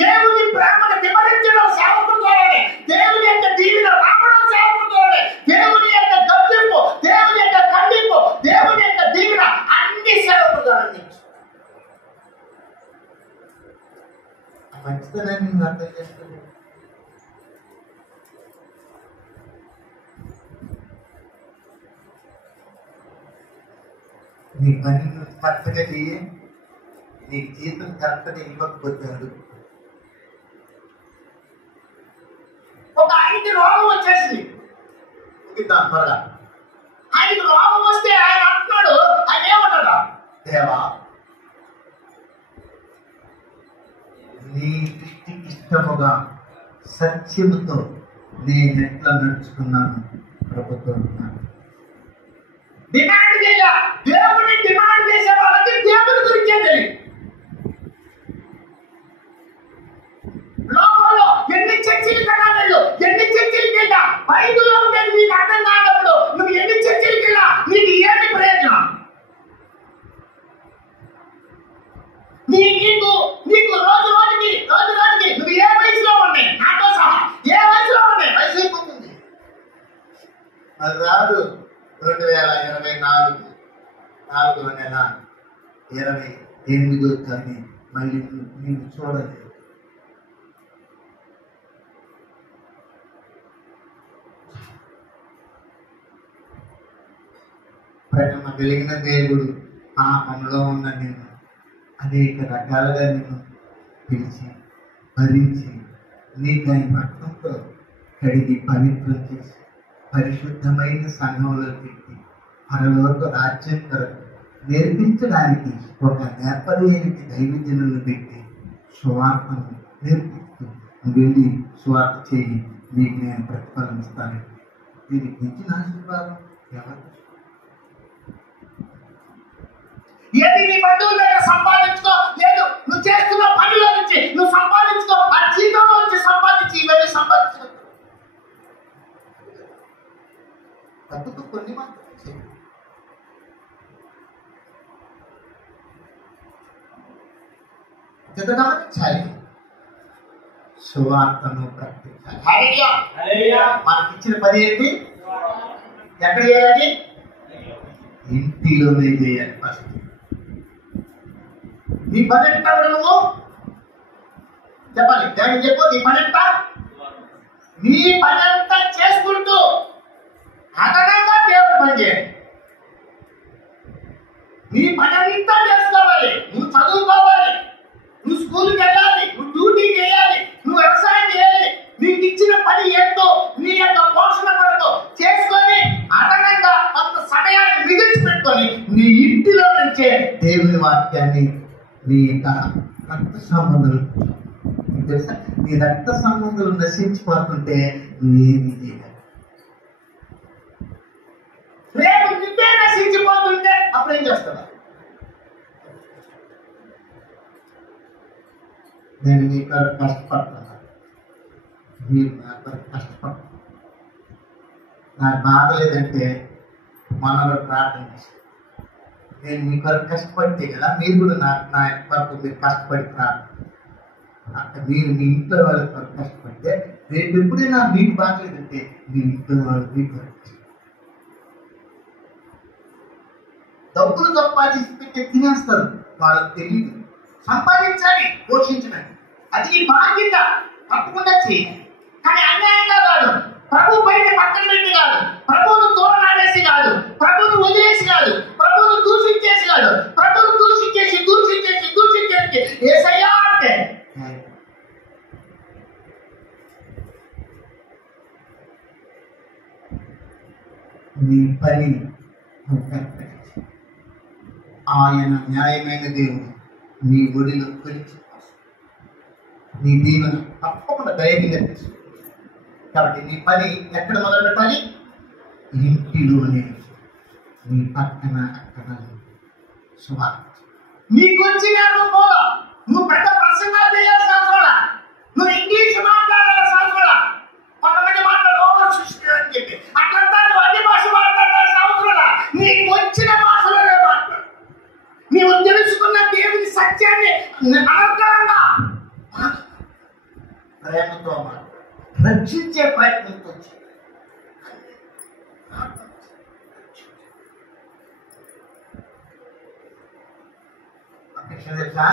దేవుని ప్రేమను వివరించడం సేవకుడు ద్వారానే, దేవుని యొక్క దీవెన రావడం సేవకుడు ద్వారానే, దేవుని యొక్క గద్దెంపు, దేవుని యొక్క ఖండింపు, దేవుని యొక్క దీవెన అన్ని సేవకుడు ద్వారానే. మంచితనాన్ని నువ్వు అర్థం చేసుకోవాలి. నీ పని నువ్వు కరెక్ట్గా చెయ్యి. నీకు జీతం కరెక్ట్గా ఇవ్వకపోతాడు. ఒక ఆయనకి రోగం వచ్చేసింది. ముగిద్దాం త్వరగా. ఆయనకి రోగం వస్తే ఆయన అంటున్నాడు, ఆయన ఏమంటాడు? దేవా, నీ దృష్టికి ఇష్టముగా సత్యముతో నేను ఎట్లా నడుచుకున్నాను ప్రభుత్వం. డిమాండ్ చేయాల. దేవుని డిమాండ్ చేసే వాళ్ళకి దేవుని గురించే తెలియదు. లోకంలో ఎన్ని చర్చిలకు వెళ్ళాలి, ఎన్ని చర్చిలకు వెళ్ళా, బైబిల్లో ఉండేది నీకు అర్థం కానప్పుడు నువ్వు ఎన్ని చర్చిలకు వెళ్ళా, నీకు ఏమి ప్రయోజనం? నీకు రోజు రోజుకి నువ్వు ఏ వయసులో ఉన్నాయి, నాతో సహా ఏ వయసులో ఉన్నాయి? వయసు అయిపోతుంది. అది రాదు. 2024 4వ నెల 28వ తేదీ మళ్ళీ నీవు చూడలేదు. ప్రేమ కలిగిన దేవుడు పాపంలో ఉన్న నేను అనేక రకాలుగా నేను పిలిచి భరించి నీకు ఆయన రక్తంతో కడిగి పవిత్రం చేసి పరిశుద్ధమైన సంఘంలో పెట్టి పరలోక రాజ్యం కొరకు నేర్పించడానికి ఒక నేర్పలేనికి దైవజనులను పెట్టి సువార్తను నేర్పిస్తూ నువ్వు వెళ్ళి సువార్త చేయి, నీకు నేను ప్రతిఫలం ఇస్తాను. దీనికి మించిన ఆశీర్వాదం ఎవరు? ఏది నీ బంధువుల దగ్గర సంపాదించుకో, లేదు నువ్వు చేస్తున్న పనిలో నుంచి నువ్వు సంపాదించుకో, ఆ జీతంలో నుంచి సంపాదించి ఇవన్నీ సంపాదించుకో. తప్పుకు కొన్ని మాత్రమే చేయాలి. గమనించాలి. సువార్తను ప్రకటించాలి. హల్లెలూయా. మనకిచ్చిన పని ఏంటి? ఎక్కడ చేయాలి? ఇంటిలోనే చేయాలి. ఫస్ట్ నీ పని ఎంత నువ్వు చెప్పాలి. దానికి చెప్పు, నీ పని ఎంత? నీ పని అంతా చేసుకుంటూ అదనంగా దేవుడు పని చేయాలి. నీ పని అంతా చేసుకోవాలి. నువ్వు చదువుకోవాలి, నువ్వు స్కూల్కి వెళ్ళాలి, నువ్వు డ్యూటీకి వేయాలి, నువ్వు వ్యవసాయం చేయాలి. నీకు ఇచ్చిన పని ఏంటో నీ యొక్క పోషణ కొరకు చేసుకొని అదనంగా కొంత సమయాన్ని మిగిల్చి పెట్టుకొని నీ ఇంటిలో నుంచే దేవుని వాక్యాన్ని నీ యొక్క రక్త సంబంధులు తెలుసా, నీ రక్త సంబంధులు నశించిపోతుంటే నీది చేయాలి. రేపు నిన్నే నశించిపోతుంటే అప్పుడు ఏం చేస్తావా? నేను మీ కొరకు కష్టపడుతున్నాను, మీరు నా కొరకు కష్టపడుతున్నారు. నాకు బాగలేదంటే మనలో ప్రార్థన చేస్తాను. నేను మీ కొరకు కష్టపడితే కదా మీరు కూడా నా కొరకు మీరు కష్టపడి ప్రార్థన. అక్కడ మీరు మీ ఇంట్లో వాళ్ళ కొరకు కష్టపడితే రేపు ఎప్పుడైనా మీకు బాగలేదంటే మీ ఇంట్లో వాళ్ళు మీ కొరకు డబ్బులు సంపాదించి పెట్టి తినేస్తారు, వాళ్ళకి తెలియదు. సంపాదించాలి, పోషించడానికి, అది నీ బాధ్యత, తప్పకుండా చేయాలి. కానీ అన్యాయంగా కాదు, ప్రభు బయట పక్కన పెట్టి కాదు, ప్రభువును తోరణాడేసి కాదు, ప్రభువును వదిలేసి కాదు, ప్రభువును దూషించేసి కాదు, ప్రభువును దూషించేసి దూషించేసి దూషించేసి యేసయ్యా అంటే నీ పని ఆయన న్యాయమైన దేవుడు నీ ఒడిలో కొలిచి నీ దీవెన తప్పకుండా దయగా తీసుకుంటుంది. కాబట్టి నీ పని ఎక్కడ మొదలు పెట్టాలి? ఇంటిలోనే, నీ పక్కన అక్కడ సువార్త. నీకు వచ్చిన పోదా, నువ్వు పెద్ద ప్రసంగాలు చేయాల్సిన అవసరం, నువ్వు ఇంగ్లీష్ మాట్లాడాల్సిన అవసరం, కొంతమంది మాట్లాడు అని చెప్పి అట్లంతా నువ్వు అన్ని భాష మాట్లాడాల్సిన అవసరం. నీకు వచ్చిన భాషలోనే మాట్లాడు. నీవు తెలుసుకున్న దేవుని సత్యాన్ని అనర్థంగా ప్రేమతో మాట్లాడు, రక్షించే ప్రయత్నంతో తెలుసా.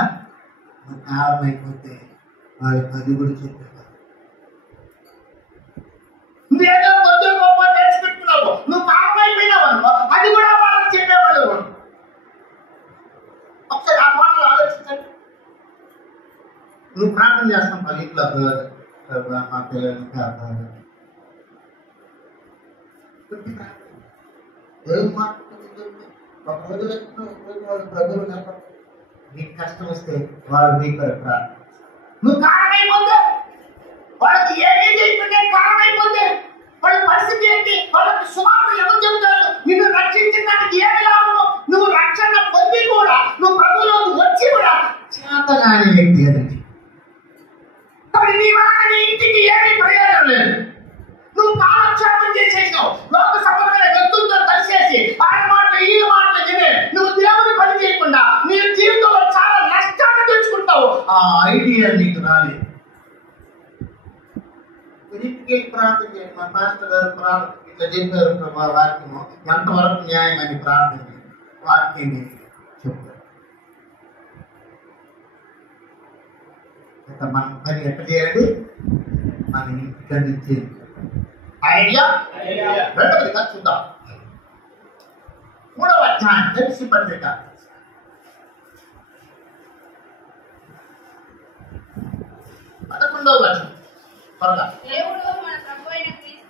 నువ్వు కారణం అయిపోతే వాళ్ళకి అది కూడా చెప్పేవారు. నువ్వేదో కొద్ది గొప్ప తెచ్చిపెట్టుకున్నావు, నువ్వు కారణం అయిపోయినావు అనుకో, అది కూడా వాళ్ళకి చెప్పేవాళ్ళు. ఒకసారి ఆ మాటలు ఆలోచించండి. నువ్వు ప్రార్థన చేస్తాం వాళ్ళ ఇంట్లో, మా పిల్లల్ని కాపాడు, ఒక రోజు వాళ్ళు ప్రజలు కనపడ, నీకు కష్టం వస్తే వాళ్ళు నీ ప్రార్థన. నువ్వు కారణమైపోతే వాళ్ళకి ఏమేం చేయకుంటే కారణమైపోతే వాళ్ళ పరిస్థితి ఏంటి, వాళ్ళకి సువార్త ఎవరు చెబుతారు, నిన్ను రక్షించడానికి ఏమి లాభము? నువ్వు రక్షణ పొంది కూడా, నువ్వు ప్రభువులోకి వచ్చి కూడా చేతగాని వ్యక్తి అది. కాబట్టి నీ వల్ల నీ ఇంటికి ఏమీ ప్రయోజనం లేదు. నువ్వు కాలక్షేపం చేసేసావు, లోక సంబంధమైన వ్యక్తులతో కలిసేసి ఆయన మాటలు ఈ మాటలు వినే నువ్వు దేవుని పని చేయకుండా నీ జీవితంలో చాలా నష్టాన్ని తెచ్చుకుంటావు. ఆ ఐడియా నీకు రాలేదు. ఇంటికి ప్రార్థన చేయండి. మా పాస్టర్ గారు ఇట్లా చెప్పారు, మా వాక్యము ఎంతవరకు న్యాయం అని ప్రార్థన వాక్యాన్ని చెప్తారు. మన పని ఎట్లా చేయాలి? మన ఇంటికి నుంచి ఐడియా. రెండవదిగా చూద్దాం, 3వ అధ్యాయం ఎఫెసీ పత్రిక 11వ వచనం. త్వరగా. దేవుడు మన ప్రభు అయిన క్రీస్తు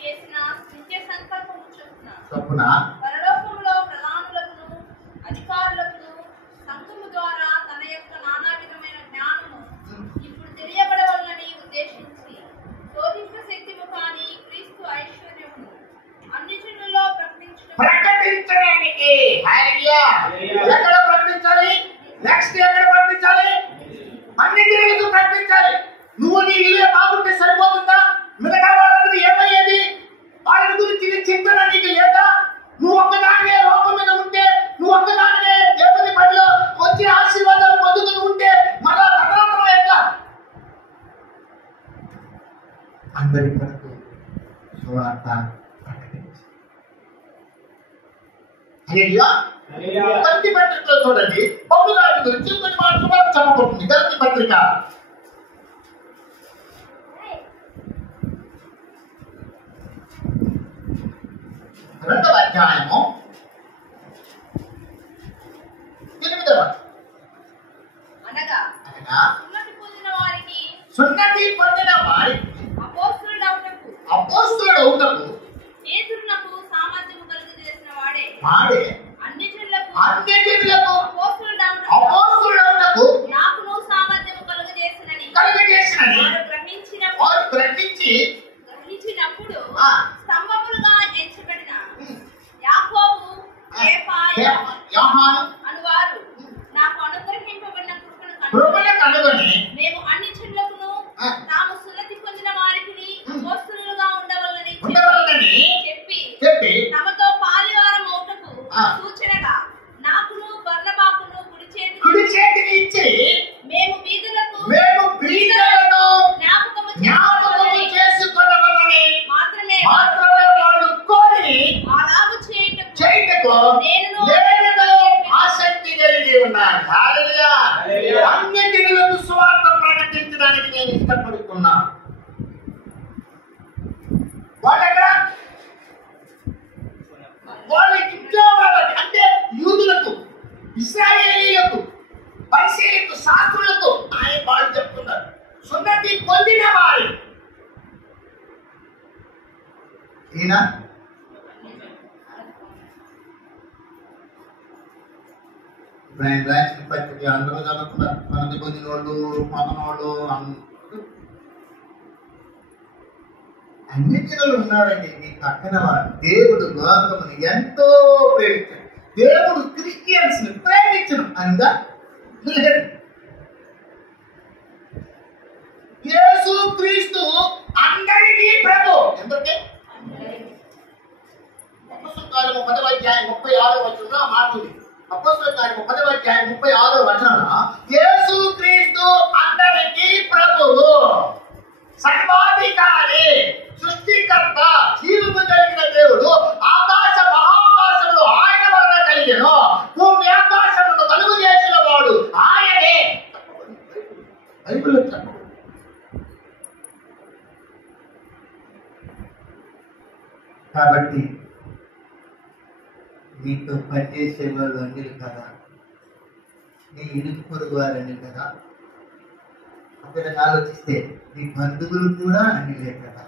చేసిన నిత్య సంకల్పము చొప్పున పరలోకములో ప్రధానులకును అధికారులకును సంఘము ద్వారా తన యొక్క నానా విధమైన జ్ఞానము ఇప్పుడు తెలియబడవలనని ఉద్దేశించి శోధింప శక్తిము కాని క్రీస్తు ఐశ్వర్యము అన్ని జనులలో ప్రకటించడానికి. ఎక్కడ ప్రకటించాలి? నెక్స్ట్ ఎక్కడ ప్రకటించాలి? అన్ని తిరిగి ప్రకటించాలి. నువ్వు నీ ఇల్లే బాగుంటే సరిపోతుందా? మిగతా వాళ్ళందరూ ఏమయ్యేది? వాళ్ళ గురించి నీ చింతన నీకు లేదా? నువ్వు ఒక్కదానివే లోకం మీద ఉంటే, నువ్వు ఒక్కదానివే దేవుని పనిలో వచ్చే ఆశీర్వాదాలు పొందుతూ ఉంటే మళ్ళా తదనంతరం ఎట్లా? అందరి కొరకు సువార్త ప్రకటించాలి. గలతీ పత్రికలో చూడండి, పౌలు గారి గురించి కొన్ని మాటలు చెప్పబడుతుంది. గలతీ పత్రిక 2వ అధ్యాయము 8వ అనగా సున్నతి పొందిన వారికి అపోస్తలుడవుటకు యేసునకు సామర్థ్యము కలుగజేసిన వాడే అన్ని జనులకు అపోస్తలుడవుటకు నాకును సామర్థ్యము కలుగజేసినని వారు గ్రహించినప్పుడు స్తంభములుగా ఎంచబడిన యాకోబు, కేఫా, యోహాను అనువారు నాకు అనుగ్రహింపబడిన కృపను కనుగొని మేము అన్ని జనులకును తాము సున్నతి పొందిన వారికి అపోస్తలులుగా ఉండవలనని చెప్పి తమతో పాలివారం అవుటకు సూచనగా నాకును బర్నబాకును కుడి చేతిని ఇచ్చి మేము బీదలకు జ్ఞాపకము చేసుకొనవలెనని మాత్రమే వాళ్ళు కోరి అలాగు చేయుటకు నేను ఆసక్తి కలిగి ఉన్నాను. హల్లెలూయా. అన్యజనులకు సువార్త ప్రకటించడానికి నేను ఇష్టపడుతున్నాను. వాళ్ళెక్కడ వాళ్ళకి ఇంట్లో వాళ్ళకి అంటే యూదులకు, ఇశ్రాయేలీయులకు, పరిసయ్యులకు, శాస్త్రులకు ఆయన వాళ్ళు చెప్తున్నారు సున్నతి పొందిన వారు. ఈయన ఆయన రాసిన పత్రిక అందరూ చదువుతున్నారు. మనది పొందిన వాళ్ళు, మతనోళ్ళు, అన్ని జనులు ఉన్నారండి మీ పక్కన వారు. దేవుడు లోకమును ఎంతో ప్రేమించాడు. దేవుడు క్రిస్టియన్స్ ని ప్రేమించను అందా లేదు. యేసు క్రీస్తు అందరికీ ప్రభు. ఎందుకంటే అపోస్తలుల కార్యము 10వ అధ్యాయం 36వ వచనంలో ఆ మాట ఉంది. అపోస్తలుల కార్యము 10వ అధ్యాయం 36వ వచనంలో యేసు క్రీస్తు అందరికీ ప్రభువు, సర్వాధికారి, సృష్టికర్త, జీవము కలిగిన దేవుడు. ఆకాశ మహాకాశములు ఆయన వలన కలిగెను, భూమి ఆకాశమును కలుగు చేసిన వాడు ఆయనే. బైబిల్లో చెప్పండి. కాబట్టి మీతో పనిచేసే వాళ్ళు అన్నిలు కదా, మీ ఇరుగు పొరుగు వారు అన్ని కదా. అక్కడ ఆలోచిస్తే మీ బంధువులు కూడా అన్నిలే కదా.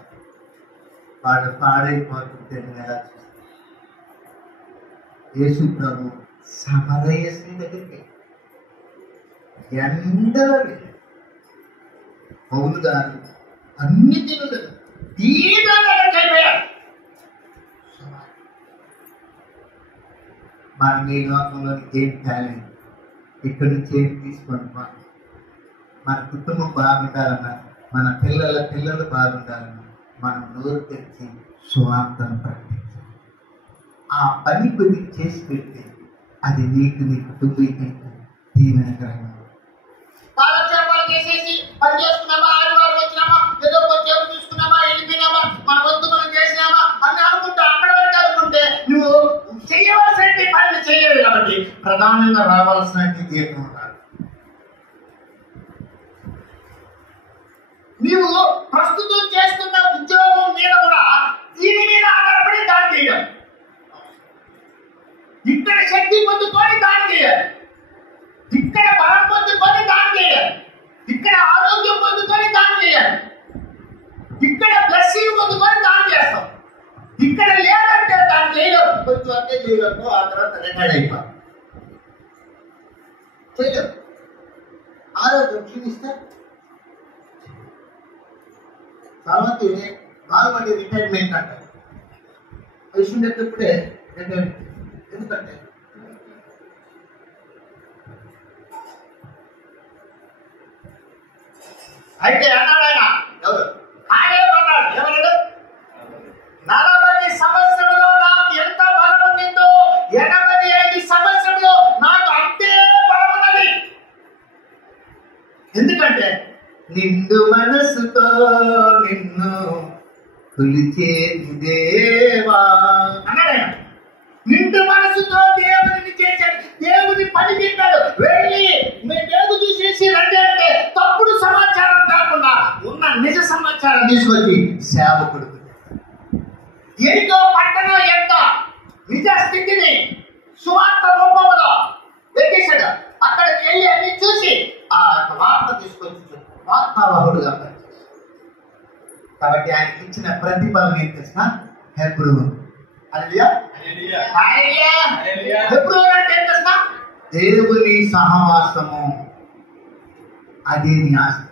వాళ్ళు పాడైపోతుంటే ఎలా చూస్తే యేసు ప్రభు సమరయ స్త్రీ దగ్గరికి ఎండలో పౌలు గారు అన్ని తినులు మనం ఈ లోకంలోని ఏం టాలెంట్ ఇక్కడ నుంచి ఏం తీసుకొని మన కుటుంబం బాగుండాలన్నా, మన పిల్లలు బాగుండాలన్నా మనం నోరు తెరిచి సువార్తను ప్రకటించాలి. ఆ పని కొద్దిగా చేసి పెడితే అది నీకు నీ కుటుంబీకులకు దీవెనకరంగా. కాలక్షేపాలు చేసేసి పని చేసుకున్నామా, ఆదివారం వచ్చినామా, ఏదో కొంచెం చూసుకున్నామా, వెళ్ళిపోయినామా, మన వంతు మనం చేసినామా అని అనుకుంటా అక్కడ వరకు అనుకుంటే నువ్వు చేయవలసిన పని చేయలేదు. కాబట్టి ప్రధానంగా రావాల్సిన జీతం ఉండాలి. నీవు ప్రస్తుతం చేస్తున్న ఉద్యోగం మీద కూడా దీని మీద ఆధారపడి దాడి చేయాలి. ఇక్కడ శక్తి పొందుకొని దాడి చేయాలి, ఇక్కడ బలం పొందుకొని దాడి చేయాలి, ఇక్కడ ఆరోగ్యం పొందుకొని దాడి చేయాలి, ఇక్కడ బ్లెస్సింగ్ పొందుకొని దాడి చేస్తాం. ఇక్కడ లేదంటే దాన్ని చేయలేవు. కొంచెం అంతే చేయగలము, ఆ తర్వాత రిటైర్డ్ అయిపోయి చేయలేవు. ఆరోగ్యం క్షీణిస్తే చాలా మంది బాగా మంది రిటైర్మెంట్ అంటారు. వయసు ఉండేటప్పుడే రిటైర్మెంట్. ఎందుకంటే అయితే అన్నాడు ఆయన, ఎవరు ఆయనే అన్నాడు, ఎవరు 40 సంవత్సరంలో నాకు ఎంత బలం ఉండిందో 85 సంవత్సరంలో నాకు అంతే బలం ఉన్నది. ఎందుకంటే నిండు మనసుతో నిన్ను కొలిచేది దేవా అన్నాడు ఆయన. నిండు మనసుతో దేవుడిని చేశాడు, దేవుని పని చెప్పాడు. వెళ్ళి మీ దేవుడు చూసేసి రండి అంటే తప్పుడు సమాచారం కాకుండా ఉన్న నిజ సమాచారం తీసుకొచ్చి సేవకుడు ఎరికో పట్టణం యొక్క నిజ స్థితిని సువార్త రూపంలో పెట్టేశాడు. అక్కడికి వెళ్ళి అన్ని చూసి ఆ వార్త తీసుకొచ్చి వార్తావాహుడుగా పనిచేశాడు. కాబట్టి ఆయనకి ఇచ్చిన ప్రతిఫలం ఏం తెలిసిన హెబ్రోను. హెబ్రోను అంటే ఏం తెలిసిన దేవుని సహవాసము. అదే నీ ఆస్తి.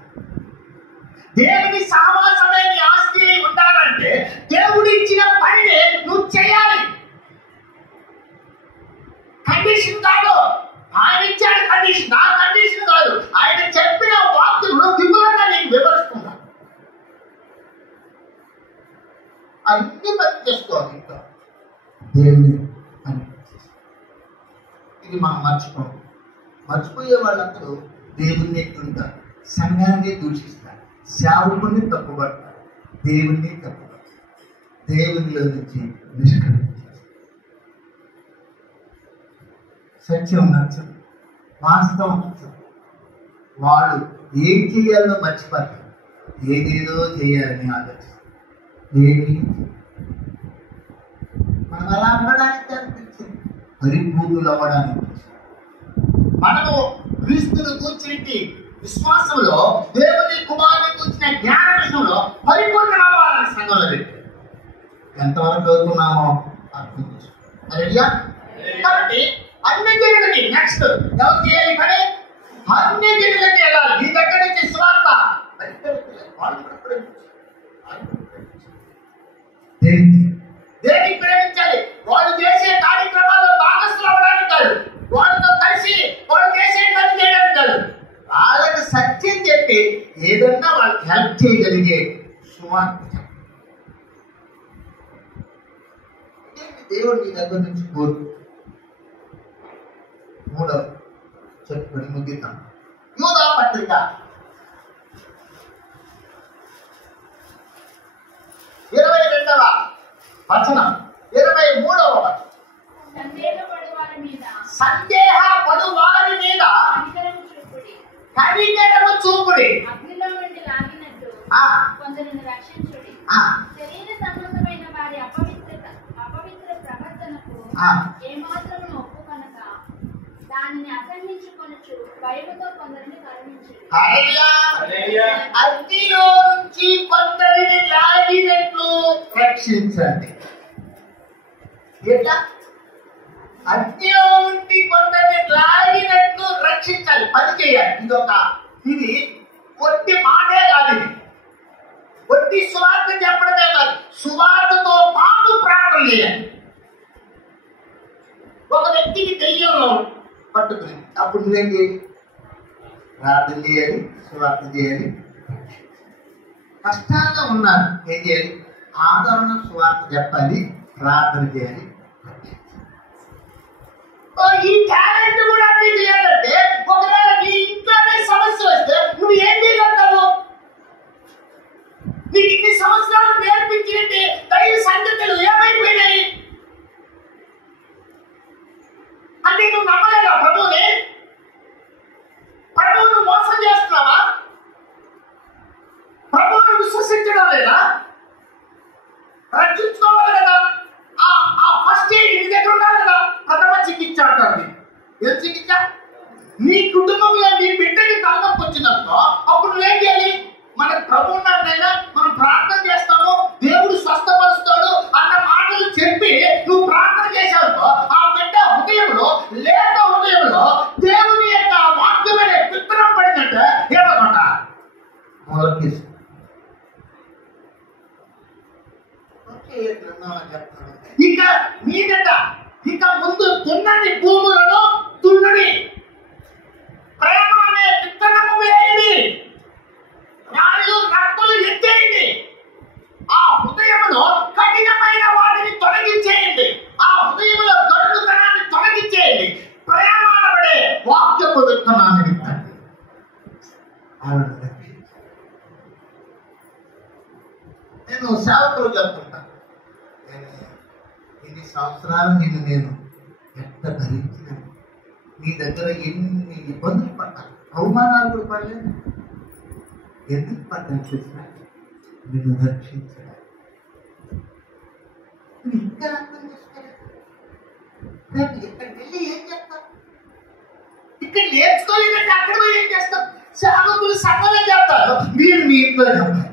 దేవుని సహవాసమే నీ ఆస్తి ఉండాలంటే దేవుడు ఇచ్చిన పనిని నువ్వు చేయాలి. కండిషన్ కాదు, ఆయన ఇచ్చాడు కండిషన్, నా కండిషన్ కాదు. ఆయన చెప్పిన వాక్యం విపులంగా నీకు వివరిస్తున్నా. అన్ని పని చేసుకోవాలి. ఇంకా దేవుని పని ఇది మనం మర్చిపోయే వాళ్ళందరూ దేవుణ్ణి ఎక్కుంటారు, సంఘాన్ని దూషిస్తారు, సేవకుని తప్పుపడతారు, దేవుణ్ణి తప్పుపడతారు, దేవునిలో నుంచి నిష్క్రమించారు. సత్యం నచ్చదు, వాస్తవం నచ్చదు. వాళ్ళు ఏం చేయాలో మర్చిపోతారు, ఏదేదో చేయాలని ఆలోచిస్తారు. ఏమి మనం అలా అవ్వడానికి అనిపించింది, పరిపూర్ణులు అవ్వడానికి. మనము క్రీస్తుని కూర్చుని విశ్వాసంలో దేవుని కుమారుని కూర్చున్న జ్ఞాన విషయంలో పరిపూర్ణ అవ్వాలని సంఘంలో పెట్టారు. ఎంతవరకు చదువుకున్నామో అర్థం చేసుకో. అయ్యా కాబట్టి అన్ని జనులకి నెక్స్ట్ ఎవరు చేయాలి పని? అన్ని జనులకి వెళ్ళాలి. నీ దగ్గర నుంచి స్వార్థ వాళ్ళు కూడా దేనికి ప్రేమించాలి? వాళ్ళు చేసే కార్యక్రమాల్లో భాగస్వాములు అవ్వడానికి కాదు, వాళ్ళతో కలిసి వాళ్ళు చేసే పని చేయడానికి కాదు, వాళ్ళకి సత్యం చెప్పి ఏదన్నా వాళ్ళకి హెల్ప్ చేయగలిగే సువార్త దేవుడు నీ దగ్గర నుంచి కోరు. మూడవ చెప్పుకొని ముగిద్దాం. యూదా పత్రిక 22వ వచనం 23వ వచనం. సందేహపడు వారి మీద సందేహపడు వారి మీద కనికరము చూపుడి. కనికరము చూపుడి. అగ్నిలో నుండి లాగినట్టు ఆ. కొందరిని రక్షించుడి. ఆ. శరీర సంబంధమైన వారి అపవిత్ర ప్రవర్తనకు ఆ. ఏమాత్రమును ఒప్పుకొనక దానిని అసహించుకొనుచు భయముతో కొందరిని కరుణించుడి. హల్లెలూయా. అగ్నిలో నుంచి కొందరిని లాగినట్లు రక్షించండి. ఎట్లా? అగ్నిలో నుండి కొందరిని లాగినట్లు రక్షించాలి, పని చేయాలి. ఇది ఒట్టి మాటే కాదు, ఇది ఒట్టి సువార్త చెప్పడమే కాదు, సువార్తతో పాటు ప్రార్థన చేయాలి. ఒక వ్యక్తికి దెయ్యంలో పట్టుకుని అప్పుడు నువ్వేం చేయాలి? ప్రార్థన చేయాలి, సువార్త చేయాలి. కష్టాల్లో ఉన్నారు, ఏం చేయాలి? ఆదరణ సువార్త చెప్పాలి, ప్రార్థన చేయాలి. ఈ టాలెంట్ కూడా నీకు లేదంటే ఒకవేళ నీ ఇంట్లోనే సమస్య వస్తే నువ్వు ఏం చేయగలుగుతావు? నీకు ఇన్ని సంవత్సరాలు నేర్పించింది దైవ సంగతులు ఏమైపోయినాయి అంటే నువ్వు నమ్మలేదా ప్రభువుని? ప్రభువును మోసం చేస్తున్నావా? ప్రభువును విశ్వసించడం లేదా? రక్షించుకోవాలి కదా. ఆ ఫస్ట్ ఎయిడ్ నీ దగ్గర ఉండాలి కదా. ప్రథమ చికిత్స అంటారు. ఏం చికిత్స? నీ కుటుంబంలో నీ బిడ్డకి తలనొప్పి వచ్చిందనుకో, అప్పుడు నువ్వేం చేయాలి? మనకు ప్రభు ఉన్నాడైనా మనం ప్రార్థన చేస్తాము, దేవుడు స్వస్థపరుస్తాడు అన్న మాటలు చెప్పి నువ్వు ప్రార్థన చేశావుకో, ఆ బిడ్డ హృదయంలో లేత హృదయంలో దేవుని యొక్క వాక్యమైన విత్తనం పడినట్టు ఏమన్నమాట మొదటి ఇక మీదట ఇక ముందు దున్నని భూములను దున్నుడి, ప్రేమ అనే విత్తనము వేయండి, రాళ్ళు రక్కులు ఎత్తేయండి, ఆ హృదయములో కఠినమైన వాటిని తొలగించేయండి, ఆ హృదయంలో గడుగుతనాన్ని తొలగించేయండి, ప్రేమ అనబడే వాక్యపు విత్తనాన్ని విత్తండి. నేను సేవకులు చెప్తుంటాను, ఇన్ని సంవత్సరాలు నేను ఎంత భరించినాను, నీ దగ్గర ఎన్ని ఇబ్బందులు పడ్డాను, అవమానాలు కూడా పడలేదు. ఎందుకు పడ్డాను చూసినా? నిన్ను రక్షించడానికి. నువ్వు ఇంకా అర్థం చేసుకోలేదు. రేపు ఇక్కడికి వెళ్ళి ఏం చెప్తావు? ఇక్కడ నేర్చుకోలేదంటే అక్కడ పోయి ఏం చేస్తాం? సేవకులు సంఘంలో చెప్తారు, మీరు మీ ఇంట్లో చెప్పాలి.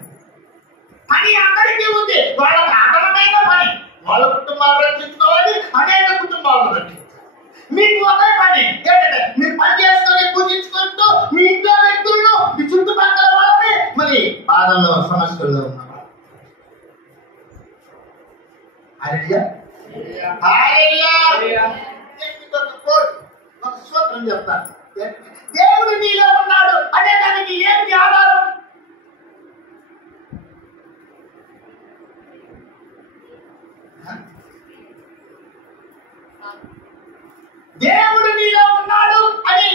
పని అందరికీ ఉంది, వాళ్ళకి ఆదరణమైన పని, వాళ్ళ కుటుంబాలు రక్షించుకోవాలి, అనేక కుటుంబాలను రక్షించాలి. మీకు ఒకే పని ఏంటంటే మీరు పని చేసుకొని పూజించుకుంటూ మీ ఇంట్లో వ్యక్తులను మీ చుట్టుపక్కల వాళ్ళని మరి బాధల్లో సమస్యల్లో ఉన్నారు. ఒక స్తోత్రం చెప్తాను. దేవుడు నీలో ఉన్నాడు అనే దానికి ఏంటి ఆధారం? దేవుడు నీలో ఉన్నాడు అని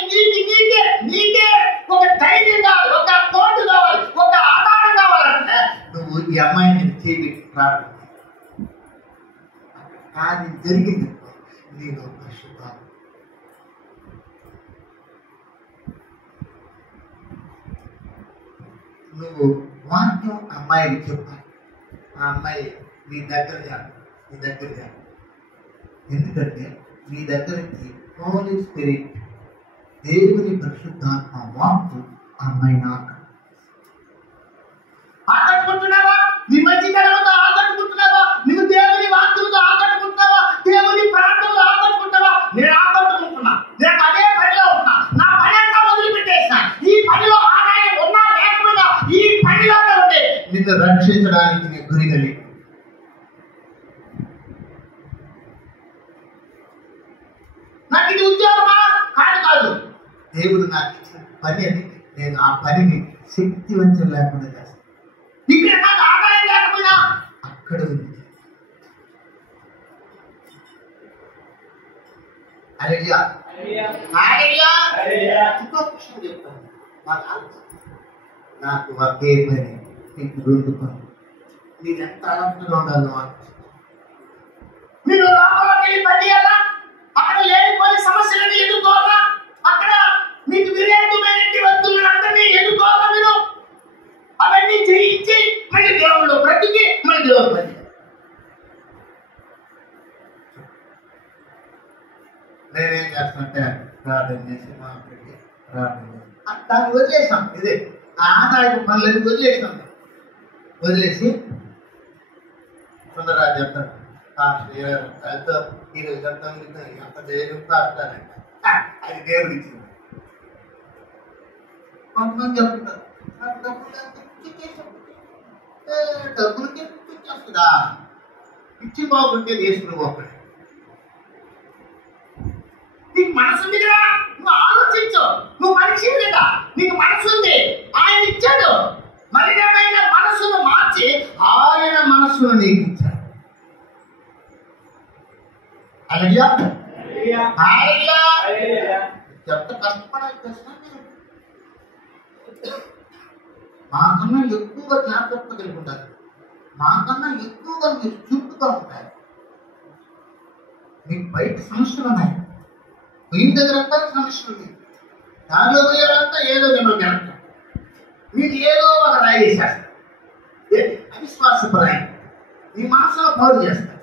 నీకే ఒక ధైర్యం కావాలి, ఒక కోటు కావాలి, ఒక ఆధారం కావాలంటే నువ్వు ఈ అమ్మాయిని చేయబెట్టి ప్రార్థన. అది జరిగింది. నేను పరిశుద్ధ నువ్వు వాక్యం అమ్మాయికి చెప్పాలి. ఆ అమ్మాయి నీ దగ్గర చేయాలి. ఎందుకంటే నీ దగ్గరికి హోలీ స్పిరిట్, దేవుని పరిశుద్ధాత్మ వాక్కు ఆ అమ్మాయి నాకు ఆకట్టుకుంటున్నావా? నీ మంచితనంతో ఆకట్టుకుంటున్నావా? నువ్వు దేవుని వాక్కులతో ఆకట్టుకుంటున్నావా? దేవుని ప్రార్థనలో ఆకట్టుకుంటావా? నేను ఆకట్టుకుంటున్నా. నేను అదే పనిలో ఉన్నా. నా పని అంతా వదిలిపెట్టేసిన. ఈ పనిలో ఆదాయం ఉన్నా లేకపోయినా ఈ పనిలోనే ఉండే నిన్ను రక్షించడానికి నీ గురి కలిగి నాకు ఇది ఉద్యోగమా? కాదు. దేవుడు నాకు ఇచ్చిన పని అని నేను ఆ పనిని శక్తివంతం లేకుండా చేస్తాను. ఇక్కడ నాకు ఆదాయం లేకపోయినా అక్కడ ఉంది. హల్లెలూయా. ఇంకో విషయం చెప్తాను. నాకు ఒకే పని, నీకు 2 పనులు. మీరు ఎంత అనంతంగా ఉండాలో మీరు లోపలికి వెళ్ళి పని చేయాలా? అక్కడ లేనిపోని సమస్యలను ఎదుర్కోవాలా? అక్కడ మీకు విరేతమైనటువంటి వ్యక్తులందరినీ ఎదుర్కోవాలా? మీరు అవన్నీ జయించి మళ్ళీ దేవుళ్ళు బ్రతికి మళ్ళీ దేవుడు పని. నేనేం చేస్తానంటే ప్రార్థన చేసి మా అక్కడికి దాన్ని వదిలేసాం. ఇదే ఆదాయపు పనులని వదిలేసి సుందరరాజు చెప్తాడు, అంత దేవుడు ప్రార్థనంట. అది దేవుడు ఇచ్చింది. కొంతమంది చెప్తున్నారు డబ్బులకి ఇచ్చేస్తుందా? ఇచ్చి బాగుంటే వేసుకుని ఒకటి. నీకు మనసు ఉంది కదా, నువ్వు ఆలోచించు. నువ్వు మనిషి కదా, నీకు మనసు ఉంది. ఆయన ఇచ్చాడు. మలినమైన మనసును మార్చి ఆయన మనస్సును నీకు ఇచ్చాడు. హల్లెలూయా. హల్లెలూయా. ఎంత కష్టపడాలి తెలుసా? మాకన్నా ఎక్కువగా జాగ్రత్త కలిగి ఉంటారు. మాకన్నా ఎక్కువగా మీరు చుట్టుగా ఉంటారు. మీకు బయట సమస్యలు ఉన్నాయి. ఇంటి దగ్గర అంతా సమస్యలు ఉన్నాయి. దానిలో పోయారంతా ఏదో మిమ్మల్ని జరుగుతాం. మీకు ఏదో ఒక రాయి చేసేస్తారు. అవిశ్వాసపరాయి నీ మనసులో పాడు చేస్తారు.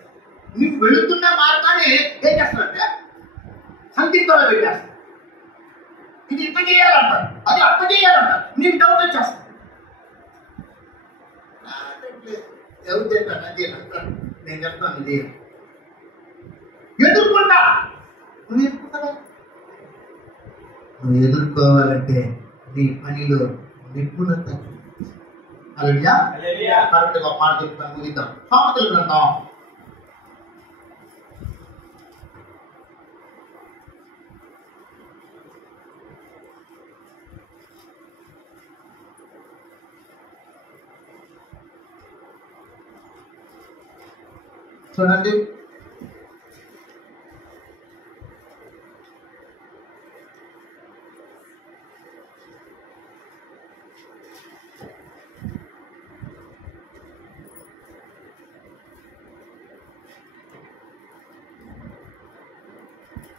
నీకు వెళుతున్న మార్గాన్ని ఏం చేస్తారంటే సందిగ్ధంలో పెట్టేస్తారు. ఇది ఇట్ట చేయాలంటారు, అది అట్ట చేయాలంటారు. నీకు డౌట్ వచ్చేస్తుంది. ఎవరు చెప్పాను అదే అంటారు. నేను చెప్తాను ఇది ఎదుర్కొంటా. నువ్వు ఎదుర్కోవాలంటే నీ పనిలో నిపుణత. హల్లెలూయా. కరెక్ట్ గా మాట చెప్తాను. ముగిద్దాం. సామెతల గ్రంథం 2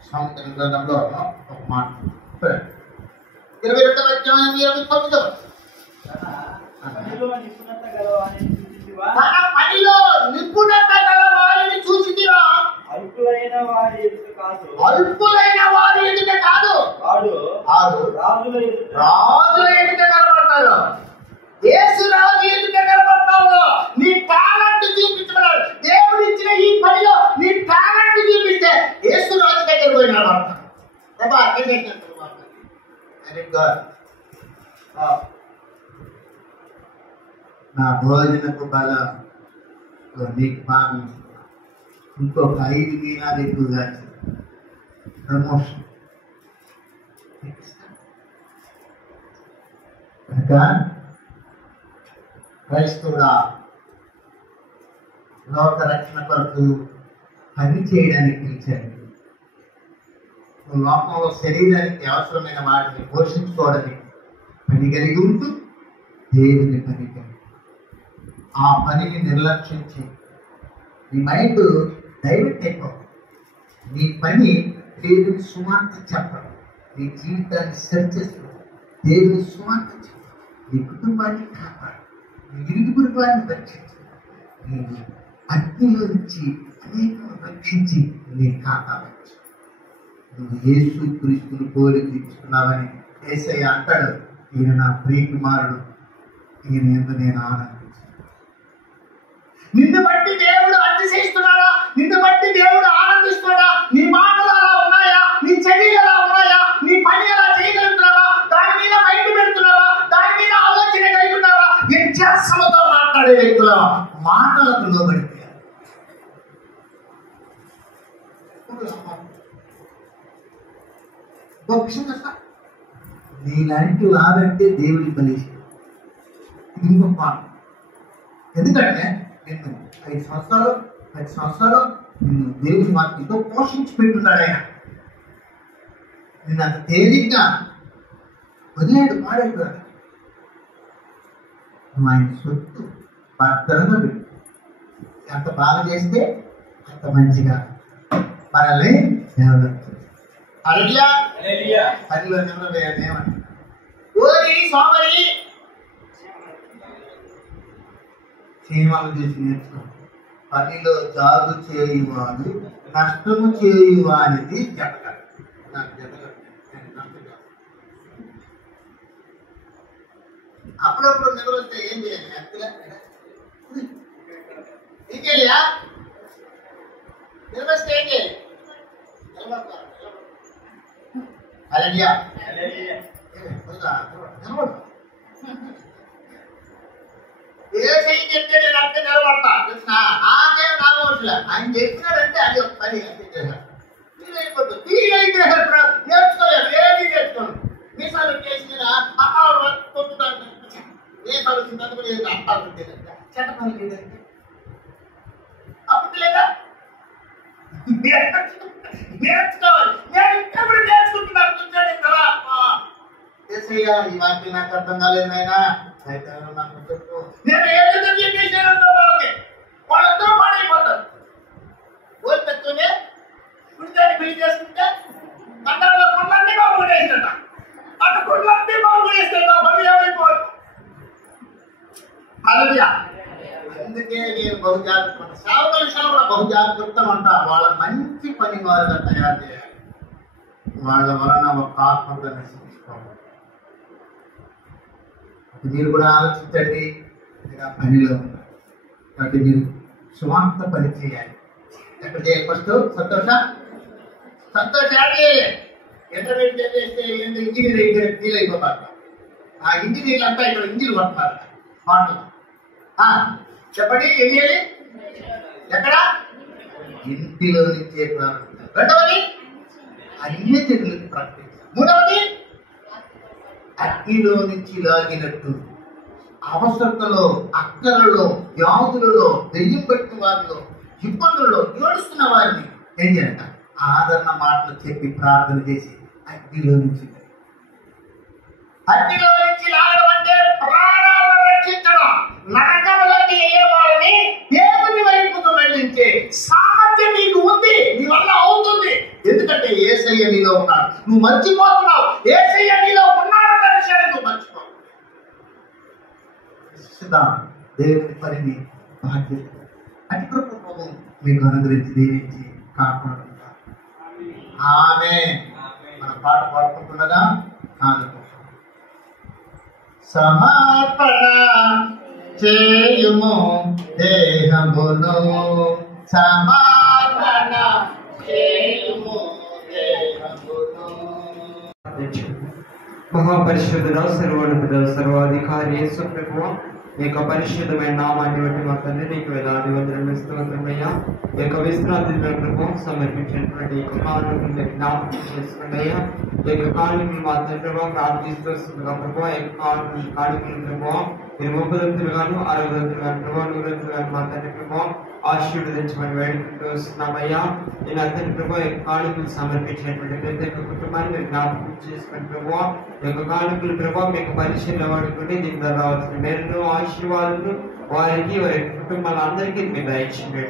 సామెతల గ్రంథంలో ఒక మాట 22వ అధ్యాయం 29వ పనిలో నిపుణత గలవారిని చూసితివా? తన పనిలో నిపుణత గల వారిని చూసితివా? అల్పులైన వారి ఎదుట కాదు, అల్పులైన వారి ఎదుట కాదు, వాడు రాజుల ఎదుట కనబడతాడు. యేసు రాజు ఎదుట కనబడతాడు. నీ టాలెంట్ చూపించమన్నాడు. దేవుడు ఇచ్చిన ఈ పనిలో నీ టాలెంట్ చూపిస్తే యేసు రాజు దగ్గర పోయి నిలబడతాడు. Very good. నా భోజనపు బలం నీకు బాగా ఇంకొక 5 మీనాలు ఎక్కువగా ప్రమోషన్. కనుక క్రైస్తవుడా లోక రక్షణ కొరకు పని చేయడానికి పిలిచాడు. నువ్వు లోకంలో శరీరానికి అవసరమైన వాటిని పోషించుకోవడానికి పని కలిగి ఉంటూ దేవుని పని కలిగి ఆ పనిని నిర్లక్ష్యించి నీ మైండ్ డైవర్ట్ అయిపోవు. నీ పని దేవుని సువార్త చెప్పడం, నీ జీవితాన్ని సరి చేసుకోవడం, దేవుని సువార్త చెప్పడం. నీ కుటుంబాన్ని కాపాడు, నీ ఇరుగు పొరుగువారిని రక్షించు, నేను అగ్నిలో నుంచి అనేకం రక్షించి నీ కాపాడచ్చు. నువ్వు యేసు క్రీస్తుని పోలి తీర్చుకున్నావని యేసయ్య అంటాడు, ఈయన నా ప్రియ కుమారుడు, ఈయన యందు నేను ఆనందించాను. నిన్ను బట్టి దేవుడు అతిశయిస్తున్నాడా? నిన్ను బట్టి దేవుడు ఆనందిస్తున్నాడా? నీ మాటలు అలా ఉన్నాయా? నీ చర్యలు ఎలా ఉన్నాయా? నీ పని ఎలా చేయగలుగుతున్నావా? దాని మీద బయట పెడుతున్నావా? దాని మీద ఆలోచన కలిగి ఉన్నావా? వ్యత్యాసంతో మాట్లాడే వ్యక్తుల మాటలకు లోబడిపోయారు. నీలాంటి వారంటే దేవుడి బలిష్టం. ఇది ఇంకొక మాట. ఎందుకంటే నిన్ను 5 సంవత్సరాలు 10 సంవత్సరాలు నిన్ను దేవుడి వాక్యంతో పోషించి పెట్టున్నాడు ఆయన. నిన్ను అంత తేలిగ్గా వదిలేడు, పాడైపోయాడు. నువ్వు ఆయన సొత్తు భద్రంగా పెట్టు. ఎంత బాగా చేస్తే అంత మంచిగా మనల్ని డెవలప్ చేస్తాడు. హల్లెలూయా. పనిలో నిలబడేయమని ఓరి సోమరి సినిమాలు చేసి నేర్చుకో. పనిలో జాగు చేయువాడు నష్టము చేయువానిది జతగడు. నాకు జతగడు, నేను నష్టం. అప్పుడప్పుడు నిలబడితే ఏం చేయాలి? అత్తగా ఇంకేలియా నిలబడితే ఏం చేయాలి? హల్లెలూయా. నిలబడు. ఏసై చెప్తే నేను అట్టే నిలబడతా. తెలుసా? నాకేం నామోట్లే. ఆయన చెప్పినాడంటే అది ఒక పని. నేర్చుకోలేదు, ఏది నేర్చుకోను. మీసాలు కేసు మీద కొట్టుతాను. మీసాలు వచ్చిన కూడా ఏది అట్టాలు చెట్ట పని లేదంటే అప్పుడు లేదా నేర్చుకోవాలి. నేను ఇంకెప్పుడు నేర్చుకుంటున్నాను. కూర్చోండి కదా. ఏసయ్య, ఈ వాక్యం నాకు అర్థం కాలేదు నాయనా, అయితే నాకు చెప్పు. నేను ఏదైతే చెప్పేసానంటే వాళ్ళందరూ పాడైపోతారు. ఓటు తక్కువనే గుడిదాన్ని పెళ్లి చేసుకుంటే కండాల్లో కొండన్నీ బాగుపడేస్తుంట. అటు కొండలన్నీ బాగుపడేస్తుంటా. పని ఏమైపోదు. హల్లెలూయా. అందుకే నేను బహుజాగ్రత్త సేవకుల విషయంలో కూడా బహుజాగ్రత్తం అంట. వాళ్ళ మంచి పని వారుగా తయారు చేయాలి. వాళ్ళ వలన ఒక ఆత్మగా నశించుకోవాలి. మీరు కూడా ఆలోచించండి. ఇలా పనిలో ఉన్నారు కాబట్టి మీరు సువార్త పని చేయాలి. ఎక్కడ చేయాలి? ఫస్ట్ సంతోషాన్ని ఇంటర్మీడియట్ చేస్తే ఇంజనీర్ ఫీల్ అయిపోతారు. ఆ ఇంజనీర్లు అంతా ఇక్కడ ఇంజిన్ పడుతున్నారు మాటలు. చెప్పండి, ఏం చేయాలి? ఎక్కడ? ఇంటిలో నుంచే ప్రారంభించాలి. రెండవది అన్ని చెట్లకు ప్రకటించాలి. మూడవది అగ్నిలో నుంచి లాగినట్టు అవసరతలో, అక్కలలో, వ్యాధులలో, దెయ్యం పెట్టిన వారిలో, ఇబ్బందుల్లో ఏడుస్తున్న వారిని ఏం చేయాలంట? ఆదరణ మాటలు చెప్పి ప్రార్థన చేసి అగ్నిలో నుంచి లాగడం అంటే ప్రాణాలను రక్షించడం. నరకంలోకి వెళ్ళే వాళ్ళని దేవుని వైపుకు వెళ్ళించే సామర్థ్యం నీకు ఉంది. నీ వల్ల అవుతుంది. ఎందుకంటే యేసయ్య నీలో ఉన్నాడు. నువ్వు మర్చిపోతున్నావు. యేసయ్య నీలో ఉన్నాడన్న విషయాన్ని నువ్వు మర్చిపో. దేవుని పనిని బాధ్యత అతి కృపను మీకు అనుగ్రహించి దీవించి కాపాడుకుంటారు. ఆమె మన పాట పాడుకుంటుండగా సమర్పణ చేయుము దేహమును, సమర్పణ చేయుము దేహమును. మహాపరిశుద్ధుడ, సర్వోన్నతుడ, సర్వాధికారి యేసు ప్రభువా, నీ యొక్క పరిశుద్ధమైన నామాన్ని బట్టి మా తండ్రి నీకు వేలాది వందనములు స్తోత్రమయ్యా. ఈ యొక్క విశ్రాంతి ప్రభు సమర్పించినటువంటి ఈ యొక్క కానుకలు జ్ఞాపకం చేసుకున్నాయ్యా. ఈ యొక్క కానుకలు మా తండ్రి ప్రార్థిస్తూ ప్రభు, ఈ యొక్క కానుకలు ప్రభు మీరు 30 గాను 60 గాను ప్రభు 100 గాను మా తండ్రి ప్రభు ఆశీర్వదించమని వేడుకుంటూ వస్తున్నామయ్యా. నేను అతని ప్రభు ఈ కానుకలు సమర్పించినటువంటి ప్రతి ఒక్క కుటుంబాన్ని మీరు జ్ఞాపకం చేసుకుని ప్రభు ఈ యొక్క కానుకలు ప్రభు మీకు పరిశీలన వాడుకుంటే దీని ద్వారా రావాల్సిన మేలు ఆశీర్వాదాలు వారికి వారి కుటుంబాలందరికీ మీరు దయచేయండి.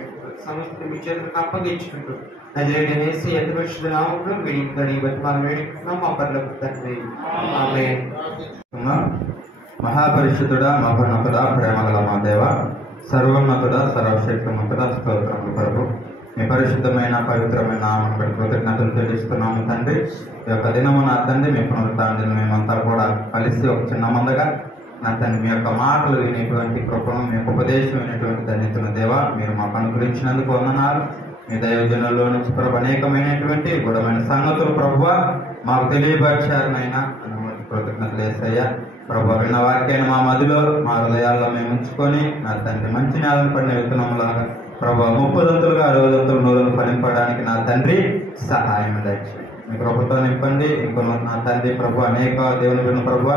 సమస్త మీ చేతులకు అప్పగించుకుంటూ నజరేయుడైన యేసు పరిశుద్ధ నామములో మీరు బట్టి మనం వేడుకుంటున్నాం మా పరలోక తండ్రి. ఆమేన్. మహాపరిశుద్ధుడా, మహోన్నతుడా, ప్రేమగల మా దేవ, సర్వోన్నతుడా, సర్వశక్తిమంతుడా, స్తోత్రములు ప్రభు. మీ పరిశుద్ధమైన పవిత్రమైన నామమును బట్టి కృతజ్ఞతలు చెల్లిస్తున్నాము తండ్రి. ఈ యొక్క దినము నా తండ్రి మీ పునరుత్థానం మేమంతా కూడా కలిసి ఒక చిన్న మందగా నా తండ్రి మీ యొక్క మాటలు వినేటువంటి కృపను, మీ యొక్క ఉపదేశం వినేటువంటి ధన్యతను దేవా మీరు మాకు అనుగ్రహించినందుకు వందనాలు. మీ దైవజనుల్లో నుంచి ప్రభు అనేకమైనటువంటి గుణమైన సంగతులు ప్రభువ మాకు తెలియపరిచారనైనా కృతజ్ఞతలు యేసయ్యా. ప్రభు విన్న వాక్యాన్ని మా మదిలో మా హృదయాల్లో మేము ఉంచుకొని నా తండ్రి మంచి నేలను పడిన విత్తనంలాగా ప్రభు 30 60 నూరులు ఫలింపడానికి నా తండ్రి సహాయం దయచేయండి. మీ కృపతో నింపండి. ఇంకొన నా తండ్రి ప్రభు అనేక దేవుని విన్న ప్రభు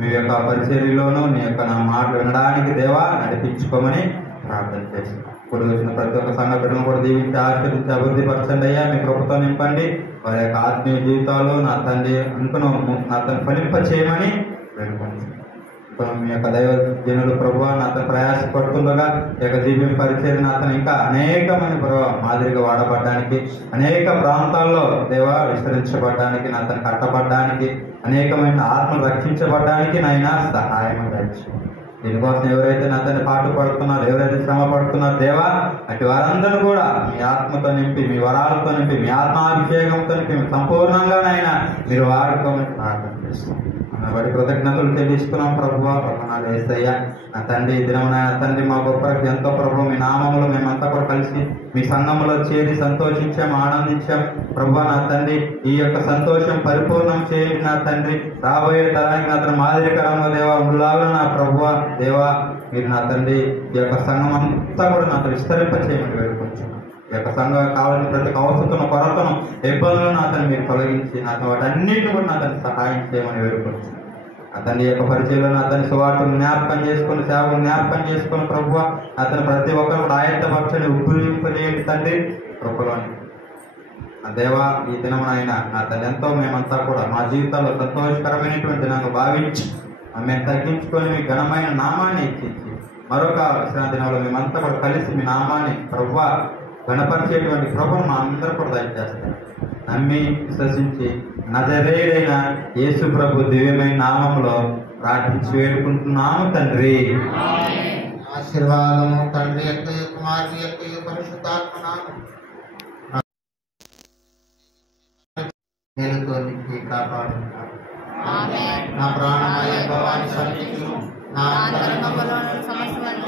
మీ యొక్క పరిచర్యలోనూ నీ యొక్క నా మాటలు వినడానికి దేవా నడిపించుకోమని ప్రార్థన చేస్తున్నాం. ఇప్పుడు వచ్చిన ప్రతి ఒక్క సంఘ బిడ్డలను కూడా దీవించి ఆశీర్వదించి అభివృద్ధి పరచండి అయ్యా. మీ కృపతో నింపండి. వారి యొక్క ఆత్మీయ జీవితాలు నా తండ్రి అనుకును నా తండ్రి ఫలింప చేయమని వేడుకుంటున్నాను. మీ యొక్క దైవ జనులు ప్రభు నా అతను ప్రయాసపడుతుండగా ఈ యొక్క జీవీ పరిచయం అతను ఇంకా అనేకమైన మాదిరిగా వాడబడ్డానికి, అనేక ప్రాంతాల్లో దేవ విస్తరించబడ్డానికి, నా అతను కట్టబడ్డానికి, అనేకమైన ఆత్మలు రక్షించబడ్డానికి నాయన సహాయం అందించు. దీనికోసం ఎవరైతే నా తండ్రి పాటు పడుతున్నారో, ఎవరైతే శ్రమ పడుతున్నారో దేవా అటు వారందరూ కూడా మీ ఆత్మతో నింపి, మీ వరాలతో నింపి, మీ ఆత్మాభిషేకంతో నింపి సంపూర్ణంగా నాయన మీరు వాడుకోమని ప్రార్థన చేస్తున్నాం. బట్టి కృతజ్ఞతలు చెల్లిస్తున్నాం ప్రభు. వందనాలు యేసయ్యా. నా తండ్రి ఈ దినం నా తండ్రి మా గొప్ప ఎంతో ప్రభు మీ నామంలో మేమంతా కూడా కలిసి మీ సంఘంలో చేరి సంతోషించాం, ఆనందించాం ప్రభు. నా తండ్రి ఈ యొక్క సంతోషం పరిపూర్ణం చేయండి నా తండ్రి. రాబోయే తరానికి నా తన మాదిరికరంగా దేవా ఉండులాగా నా ప్రభు దేవా మీరు నా తండ్రి ఈ యొక్క సంఘం అంతా కూడా నాతో విస్తరింప చేయమని వేడుకొచ్చున్నాం. ఈ యొక్క సంఘం కావాలని ప్రతి అవసరతను, కొరతను, ఇబ్బందులను అతను మీరు తొలగించి నాతో వాటన్నిటిని కూడా నా తను సహాయం చేయమని వేడుకొచ్చు. అతని యొక్క పరిచయంలో అతని సువార్తను జ్ఞాపకం చేసుకుని, సేవను జ్ఞాపకం చేసుకుని ప్రభు అతను ప్రతి ఒక్కరు కూడా ఆయత్తపరచని ఉబ్బింపజేయండి తండ్రి కృపలోని. ఆ దేవా ఈ దినం ఆయన నా తల్లి ఎంతో మేమంతా కూడా మా జీవితాల్లో సంతోషకరమైనటువంటి నాకు భావించి మేము తగ్గించుకొని మీ ఘనమైన నామాన్ని ఇచ్చించి మరొక విశ్రాంతి దినంలో మేమంతా కూడా కలిసి మీ నామాన్ని ప్రభు గణపరిచేటువంటి కృపను మా అందరూ కూడా దయచేస్తారు. నమ్మి విశ్వసించి నజరేయుడైన యేసు ప్రభు దివ్యమైన నామంలో ప్రార్థించి వేడుకుంటున్నాము తండ్రి. ఆశీర్వాదము తండ్రి యొక్క కుమారుని యొక్క పరిశుద్ధాత్మ నామమున మేలుకొని కాపాడు. నా ప్రాణమయ భవాని సన్నిధిలో నా అంతరంగములో సమస్తమైన